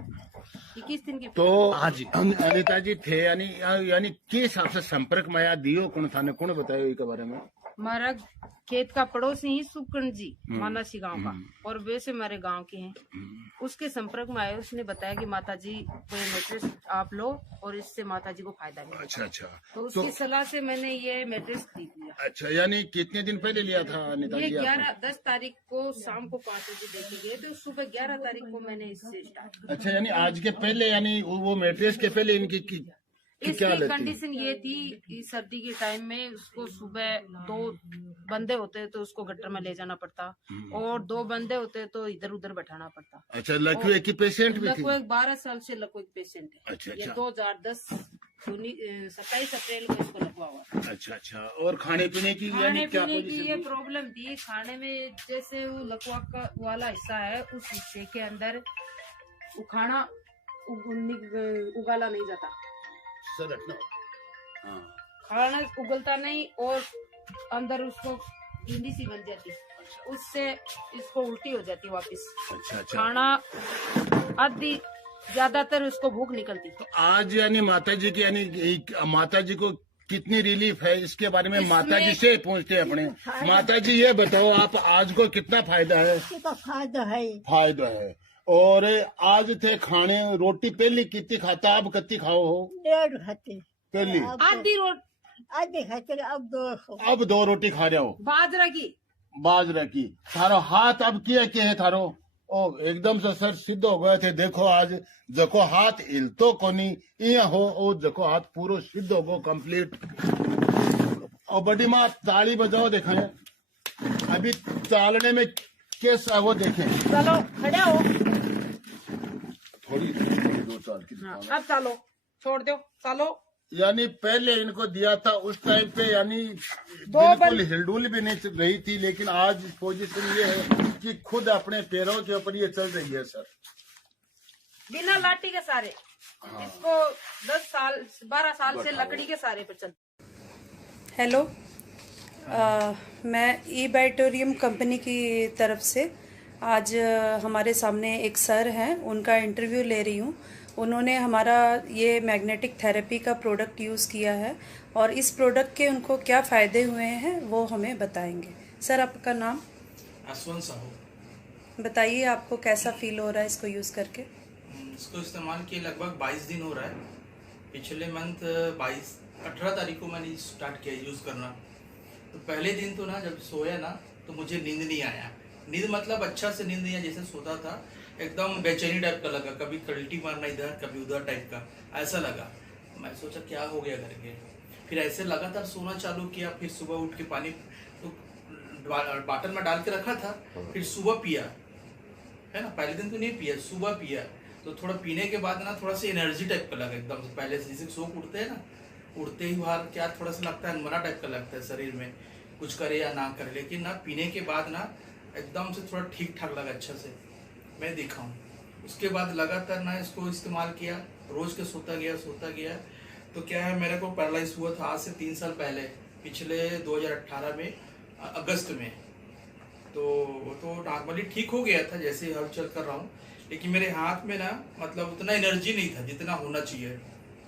21 दिन की तो हाँ जी अनिता जी थे यानी किस हिसाब से संपर्क में आया दियो कौन थाने कौन बताया इसके बारे में? हमारा खेत का पड़ोसी ही सुकर्ण जी मानासी गांव का, और वैसे हमारे गांव के हैं। उसके संपर्क में आए, उसने बताया कि माता जी कोई मैट्रेस आप लो और इससे माता जी को फायदा मिलेगा। अच्छा अच्छा। तो उसकी सलाह से मैंने ये मैट्रेस खरीद लिया। अच्छा, यानी कितने दिन पहले लिया था अनिता ये जी? 10 तारीख को शाम को 5 बजे देखे गए थे, सुबह 11 तारीख को मैंने इससे स्टार्ट किया। अच्छा, यानी आज के पहले, यानी वो मैट्रेस के पहले इनकी इसकी कंडीशन ये थी कि सर्दी के टाइम में उसको सुबह 2 बंदे होते तो उसको गटर में ले जाना पड़ता, और 2 बंदे होते तो इधर उधर बैठाना पड़ता। अच्छा, लकवे की पेशेंट भी थी? लकवे 12 साल से लकवे की पेशेंट है। अच्छा ये अच्छा। 2010 27 अप्रैल को इसको लगवा हुआ। अच्छा अच्छा। और खाने पीने की यानी क्या की ये प्रॉब्लम थी खाने में, जैसे वो लकवा का वाला हिस्सा है उस हिस्से के अंदर वो खाना उगाला नहीं जाता, खाना उगलता नहीं और अंदर उसको भिंडी सी बन जाती, उससे इसको उल्टी हो जाती वापस। अच्छा अच्छा। खाना आधी ज्यादातर उसको भूख निकलती। तो आज यानी माता जी की, यानी माता जी को कितनी रिलीफ है इसके बारे में माता जी से पूछते हैं अपने। माता जी ये बताओ, आप आज को कितना फायदा है? फायदा है। और आज थे खाने रोटी पहली कितनी खाता, अब कितनी खाओ हो? 1.5 खाते पहली आधी खाते, अब 2 रोटी खा रहे हो बाजरा की। थारो हाथ अब क्या है थारो? ओ एकदम से सर सिद्ध हो गए थे। देखो आज जको हाथ हिलतो कोनी ये हो ओ जको हाथ पूरा सिद्ध हो गो कंप्लीट। और बड़ी माँ ताली बजाओ देखें अभी चालने में कैस वो देखें। चलो खड़े हो, थोड़ी 2-4 की अब चलो छोड़ दो, चलो। यानी पहले इनको दिया था उस टाइम पे यानी बिल्कुल हिलडुल भी नहीं रही थी, लेकिन आज पोजीशन ये है कि खुद अपने पैरों के ऊपर ये चल रही है सर, बिना लाठी के सारे। इसको 10 साल 12 साल से लकड़ी के सारे पर चल। हेलो, मैं ई बायोटोरियम कंपनी की तरफ से आज हमारे सामने एक सर हैं, उनका इंटरव्यू ले रही हूँ। उन्होंने हमारा ये मैग्नेटिक थेरेपी का प्रोडक्ट यूज़ किया है और इस प्रोडक्ट के उनको क्या फ़ायदे हुए हैं वो हमें बताएंगे। सर आपका नाम? असवंत साहू। बताइए आपको कैसा फील हो रहा है इसको यूज़ करके? इसको इस्तेमाल किए लगभग 22 दिन हो रहा है। पिछले मंथ 18 तारीख को मैंने स्टार्ट किया यूज़ करना। तो पहले दिन तो ना जब सोया ना तो मुझे नींद नहीं आया। नींद मतलब अच्छा से नींद नहीं आया, जैसे सोता था एकदम बेचैनी टाइप का लगा, कभी कल्टी मारना इधर कभी उधर टाइप का ऐसा लगा। मैं सोचा क्या हो गया करके, फिर ऐसे लगातार सोना चालू किया। फिर सुबह उठ के पानी तो बाटल में डाल के रखा था, फिर सुबह पिया है ना। पहले दिन तो नहीं पिया, सुबह पिया तो थोड़ा पीने के बाद ना थोड़ा सा एनर्जी टाइप का लगा एकदम से। पहले से जैसे सो उठते हैं ना, उठते ही बाहर क्या थोड़ा सा लगता है अनमना टाइप का लगता है शरीर में, कुछ करे या ना करे। लेकिन ना पीने के बाद ना एकदम से थोड़ा ठीक ठाक लगा, अच्छा से मैं देखा हूँ। उसके बाद लगातार ना इसको इस्तेमाल किया, रोज के सोता गया। तो क्या है, मेरे को पैरालाइज हुआ था आज से 3 साल पहले, पिछले 2018 में अगस्त में। तो नॉर्मली ठीक हो गया था जैसे हल चल कर रहा हूँ, लेकिन मेरे हाथ में ना मतलब उतना एनर्जी नहीं था जितना होना चाहिए।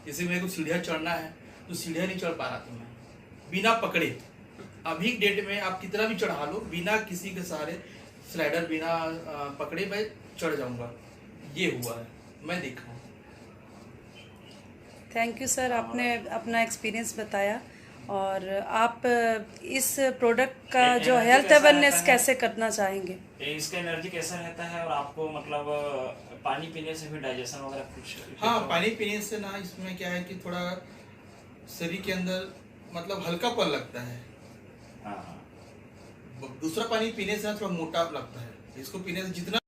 जैसे मेरे को सीढ़ियाँ चढ़ना है तो सीढ़ियाँ नहीं चढ़ पा रहा था मैं बिना पकड़े। अभी डेट में आप कितना भी चढ़ा लो, बिना किसी के सहारे स्लाइडर बिना पकड़े मैं चढ़ जाऊंगा। ये हुआ है, मैं देखा हूँ। थैंक यू सर, आपने अपना एक्सपीरियंस बताया। और आप इस प्रोडक्ट का जो हेल्थ अवेयरनेस कैसे करना चाहेंगे? इसका एनर्जी कैसा रहता है और आपको मतलब पानी पीने से भी डाइजेशन वगैरह कुछ? हाँ, पानी पीने से ना इसमें क्या है कि थोड़ा शरीर के अंदर मतलब हल्कापन लगता है। दूसरा पानी पीने से थोड़ा मोटा लगता है, इसको पीने से जितना